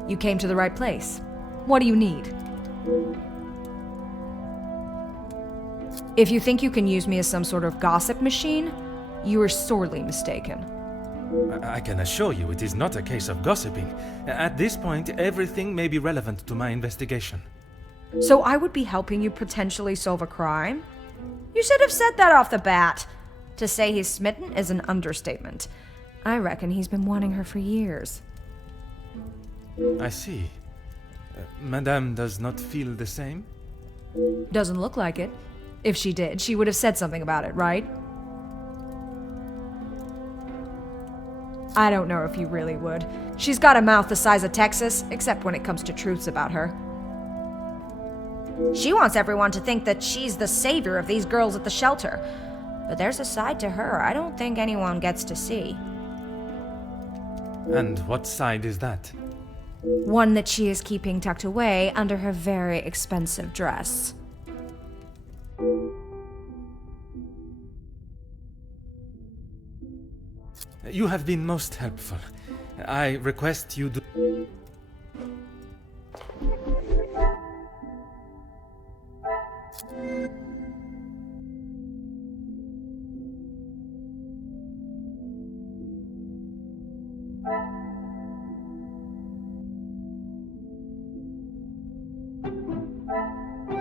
You came to the right place. What do you need? If you think you can use me as some sort of gossip machine, you are sorely mistaken. I can assure you it is not a case of gossiping. At this point, everything may be relevant to my investigation. So I would be helping you potentially solve a crime? You should have said that off the bat. To say he's smitten is an understatement. I reckon he's been wanting her for years. I see. Madame does not feel the same? Doesn't look like it. If she did, she would have said something about it, right? I don't know if you really would. She's got a mouth the size of Texas, except when it comes to truths about her. She wants everyone to think that she's the savior of these girls at the shelter. But there's a side to her I don't think anyone gets to see. And what side is that? One that she is keeping tucked away under her very expensive dress. You have been most helpful. I request you do...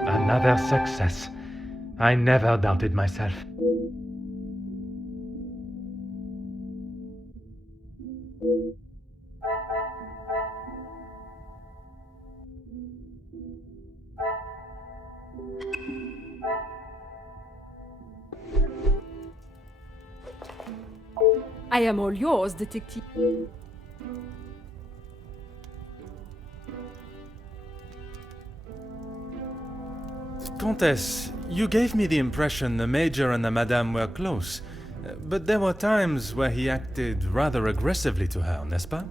Another success. I never doubted myself. I am all yours, detective. Countess, you gave me the impression the Major and the Madame were close. But there were times where he acted rather aggressively to her, n'est-ce pas?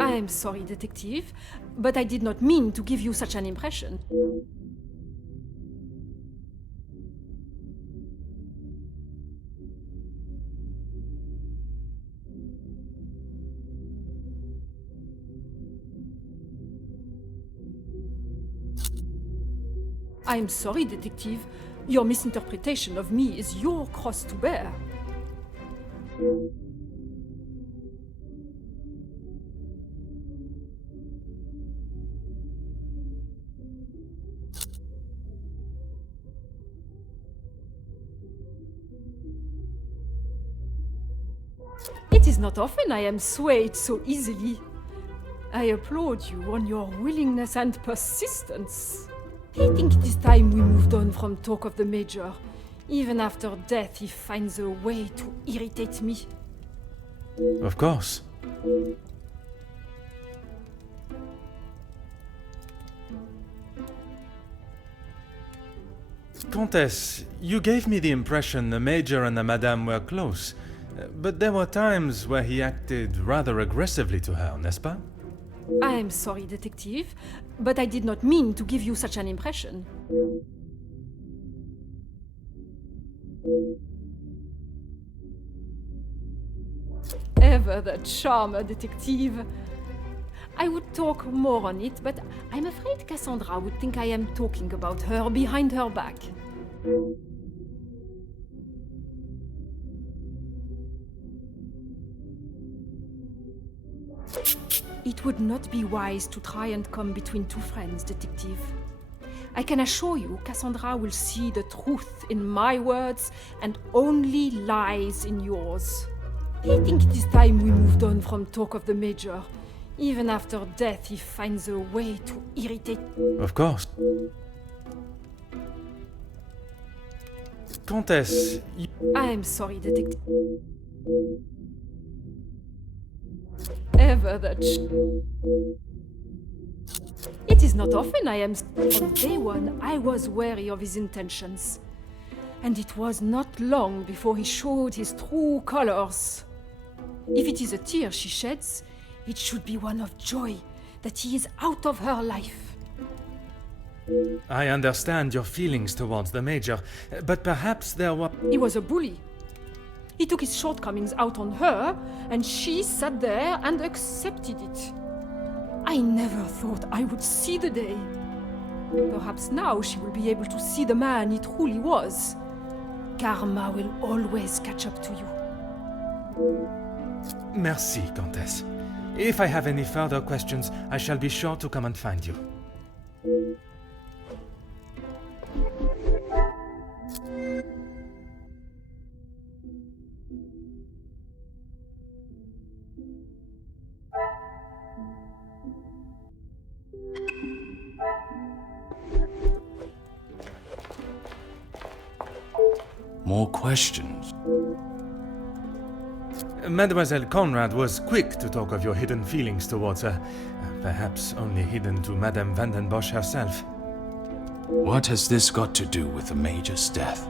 I am sorry, detective, but I did not mean to give you such an impression. I am sorry, detective. Your misinterpretation of me is your cross to bear. It is not often I am swayed so easily. I applaud you on your willingness and persistence. I think it is time we moved on from talk of the Major. Even after death, he finds a way to irritate me. Of course. Countess, you gave me the impression the Major and the Madame were close, but there were times where he acted rather aggressively to her, n'est-ce pas? I am sorry, detective, but I did not mean to give you such an impression. Ever the charmer, detective. I would talk more on it, but I'm afraid Cassandra would think I am talking about her behind her back. It would not be wise to try and come between two friends, detective. I can assure you, Cassandra will see the truth in my words and only lies in yours. I think it is time we moved on from talk of the Major. Even after death, he finds a way to irritate... Of course. Countess, I am sorry, detective. Ever the It is not often I am... From day one, I was wary of his intentions. And it was not long before he showed his true colors. If it is a tear she sheds, it should be one of joy that he is out of her life. I understand your feelings towards the Major, but perhaps there were... He was a bully. He took his shortcomings out on her, and she sat there and accepted it. I never thought I would see the day. Perhaps now she will be able to see the man he truly was. Karma will always catch up to you. Merci, Countess. If I have any further questions, I shall be sure to come and find you. More questions? Mademoiselle Conrad was quick to talk of your hidden feelings towards her, perhaps only hidden to Madame van den Bosch herself. What has this got to do with the Major's death?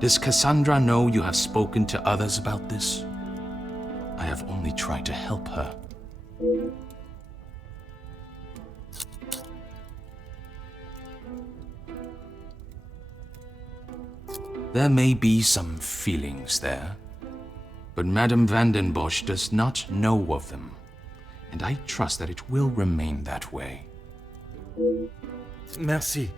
Does Cassandra know you have spoken to others about this? I have only tried to help her. There may be some feelings there, but Madame van den Bosch does not know of them, and I trust that it will remain that way. Merci.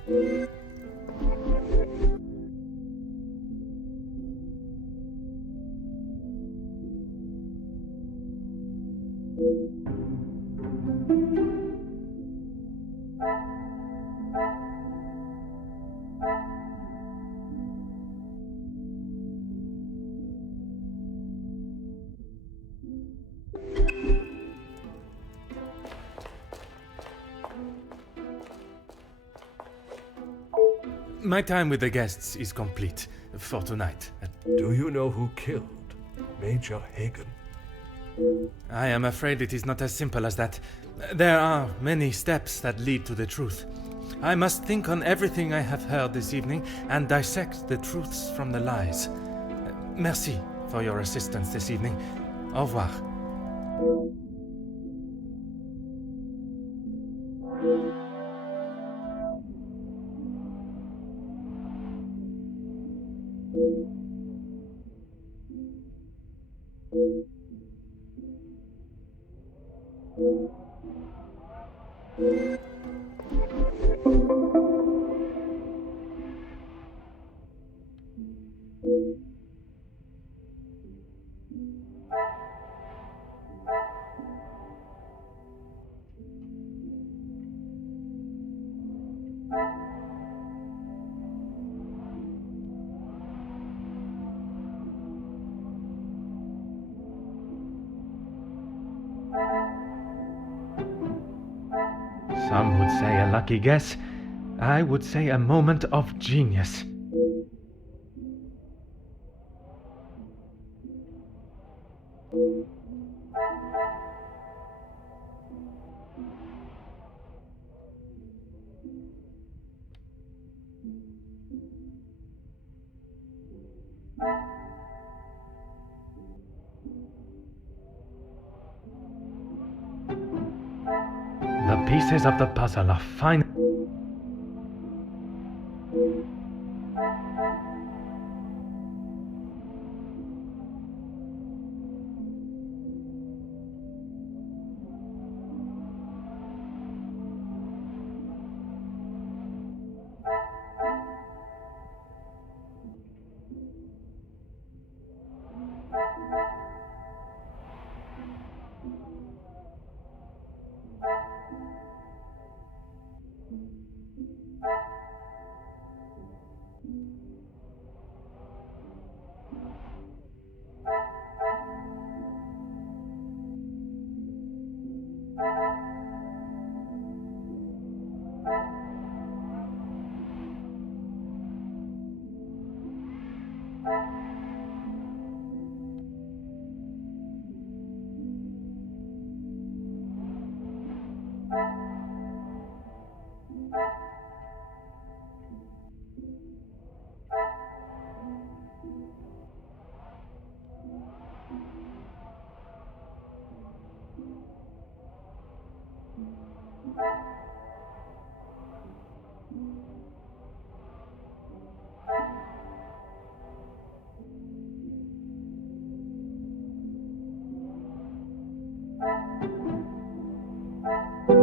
My time with the guests is complete for tonight. Do you know who killed Major Hagen? I am afraid it is not as simple as that. There are many steps that lead to the truth. I must think on everything I have heard this evening and dissect the truths from the lies. Merci for your assistance this evening. Au revoir. Some would say a lucky guess. I would say a moment of genius. The pieces of the puzzle are fine.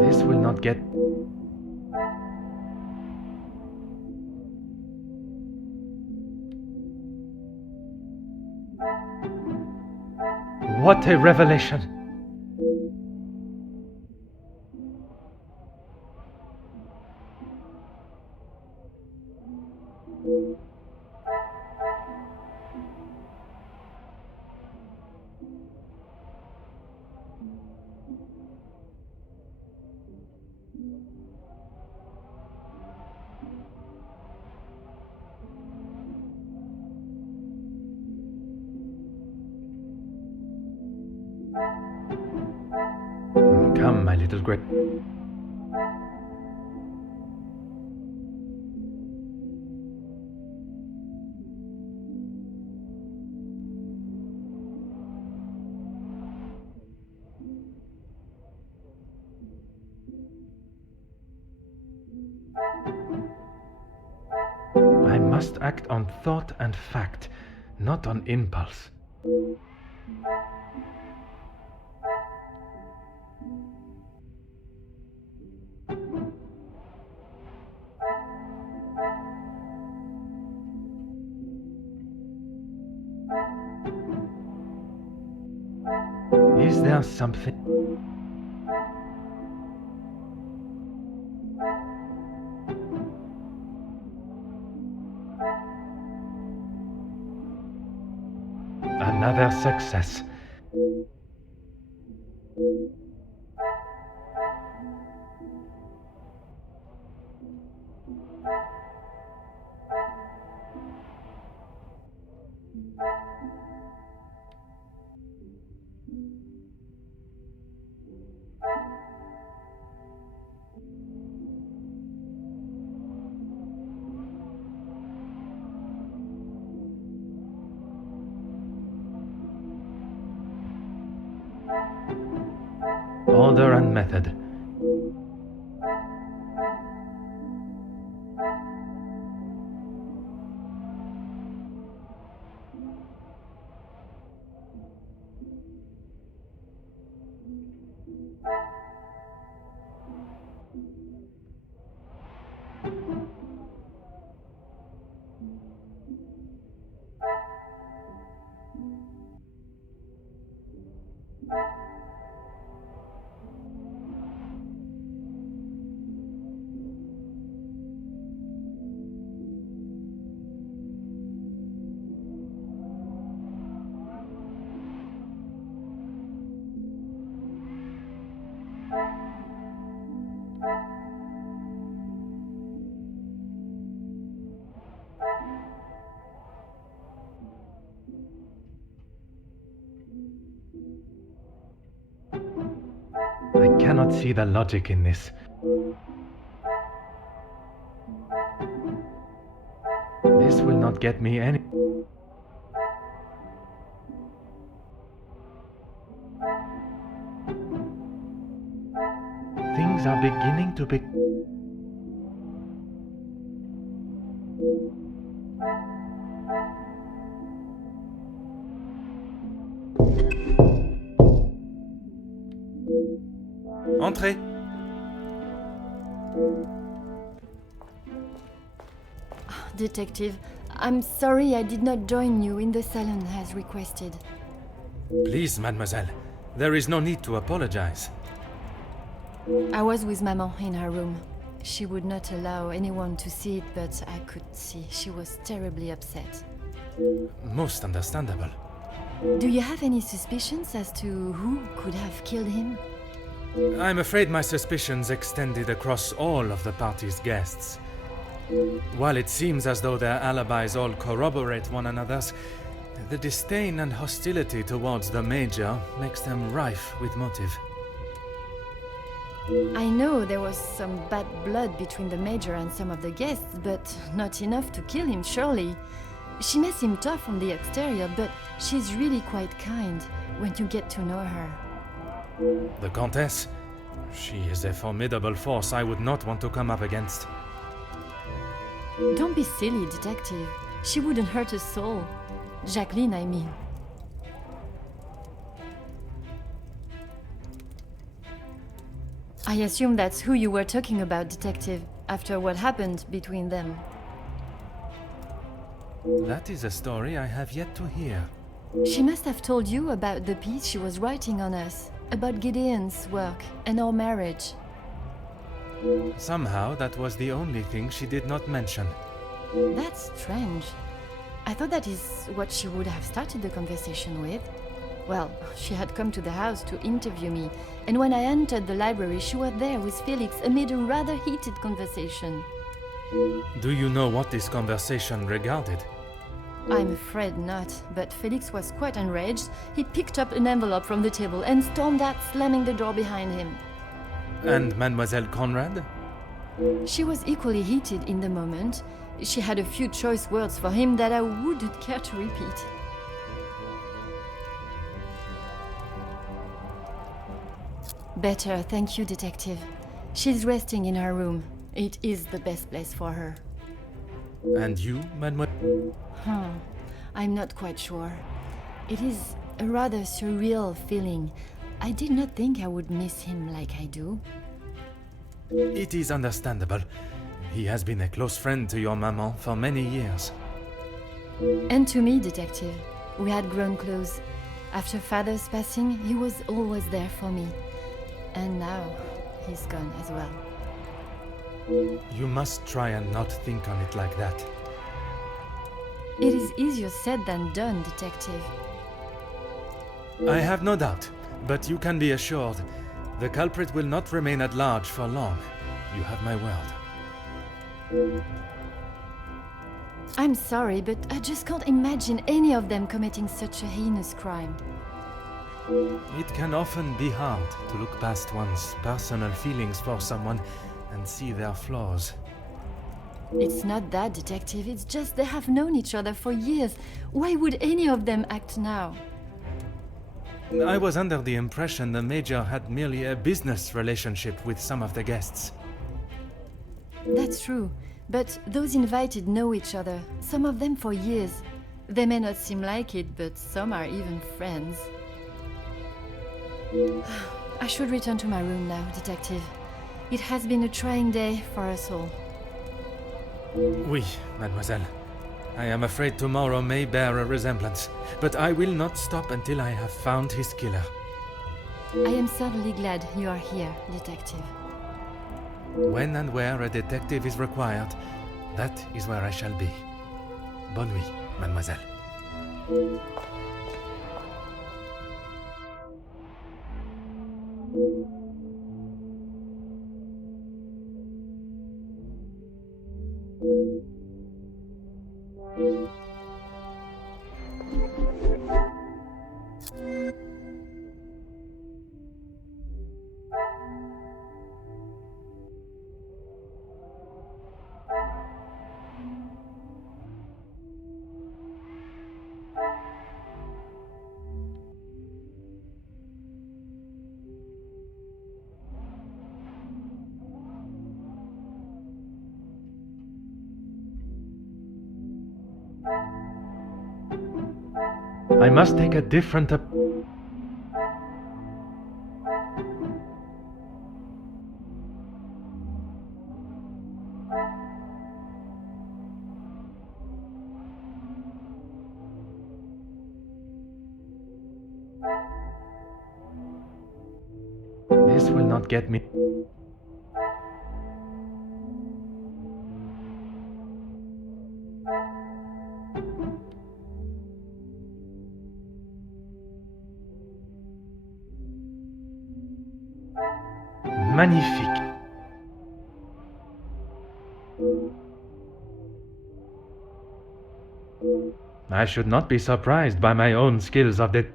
This will not get... What a revelation! Come, my little great... I must act on thought and fact, not on impulse. Is there something... Another success. order and method. I cannot see the logic in this. This will not get me any... Things are beginning to be... Entrez. Detective, I'm sorry I did not join you in the salon as requested. Please, mademoiselle. There is no need to apologize. I was with Maman in her room. She would not allow anyone to see it, but I could see she was terribly upset. Most understandable. Do you have any suspicions as to who could have killed him? I'm afraid my suspicions extended across all of the party's guests. While it seems as though their alibis all corroborate one another's, the disdain and hostility towards the Major makes them rife with motive. I know there was some bad blood between the Major and some of the guests, but not enough to kill him, surely. She may seem tough on the exterior, but she's really quite kind when you get to know her. The Countess? She is a formidable force I would not want to come up against. Don't be silly, Detective. She wouldn't hurt a soul. Jacqueline, I mean. I assume that's who you were talking about, Detective, after what happened between them. That is a story I have yet to hear. She must have told you about the piece she was writing on us, about Gideon's work and our marriage. Somehow that was the only thing she did not mention. That's strange. I thought that is what she would have started the conversation with. Well, she had come to the house to interview me, and when I entered the library, she was there with Felix amid a rather heated conversation. Do you know what this conversation regarded? I'm afraid not, but Felix was quite enraged. He picked up an envelope from the table and stormed out, slamming the door behind him. And Mademoiselle Conrad? She was equally heated in the moment. She had a few choice words for him that I wouldn't care to repeat. Better, thank you, Detective. She's resting in her room. It is the best place for her. And you, Mademoiselle? I'm not quite sure. It is a rather surreal feeling. I did not think I would miss him like I do. It is understandable. He has been a close friend to your maman for many years. And to me, Detective. We had grown close. After Father's passing, he was always there for me. And now, he's gone as well. You must try and not think on it like that. It is easier said than done, Detective. I have no doubt, but you can be assured the culprit will not remain at large for long. You have my word. I'm sorry, but I just can't imagine any of them committing such a heinous crime. It can often be hard to look past one's personal feelings for someone and see their flaws. It's not that, Detective. It's just they have known each other for years. Why would any of them act now? I was under the impression the Major had merely a business relationship with some of the guests. That's true, but those invited know each other, some of them for years. They may not seem like it, but some are even friends. I should return to my room now, Detective. It has been a trying day for us all. Oui, mademoiselle. I am afraid tomorrow may bear a resemblance, but I will not stop until I have found his killer. I am certainly glad you are here, Detective. When and where a detective is required, that is where I shall be. Bonne nuit, mademoiselle. I must take a different This will not get me. Magnifique. I should not be surprised by my own skills of the...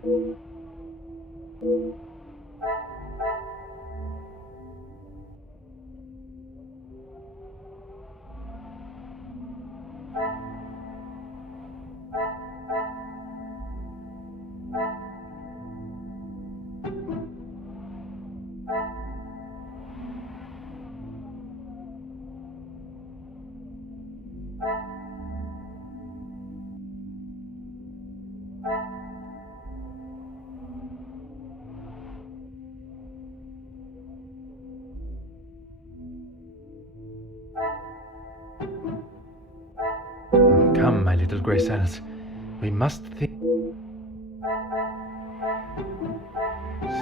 Come, my little grey cells. We must think...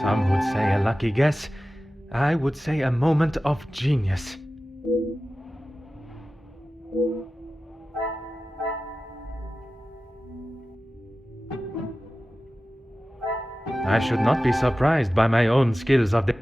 Some would say a lucky guess. I would say a moment of genius. I should not be surprised by my own skills of the...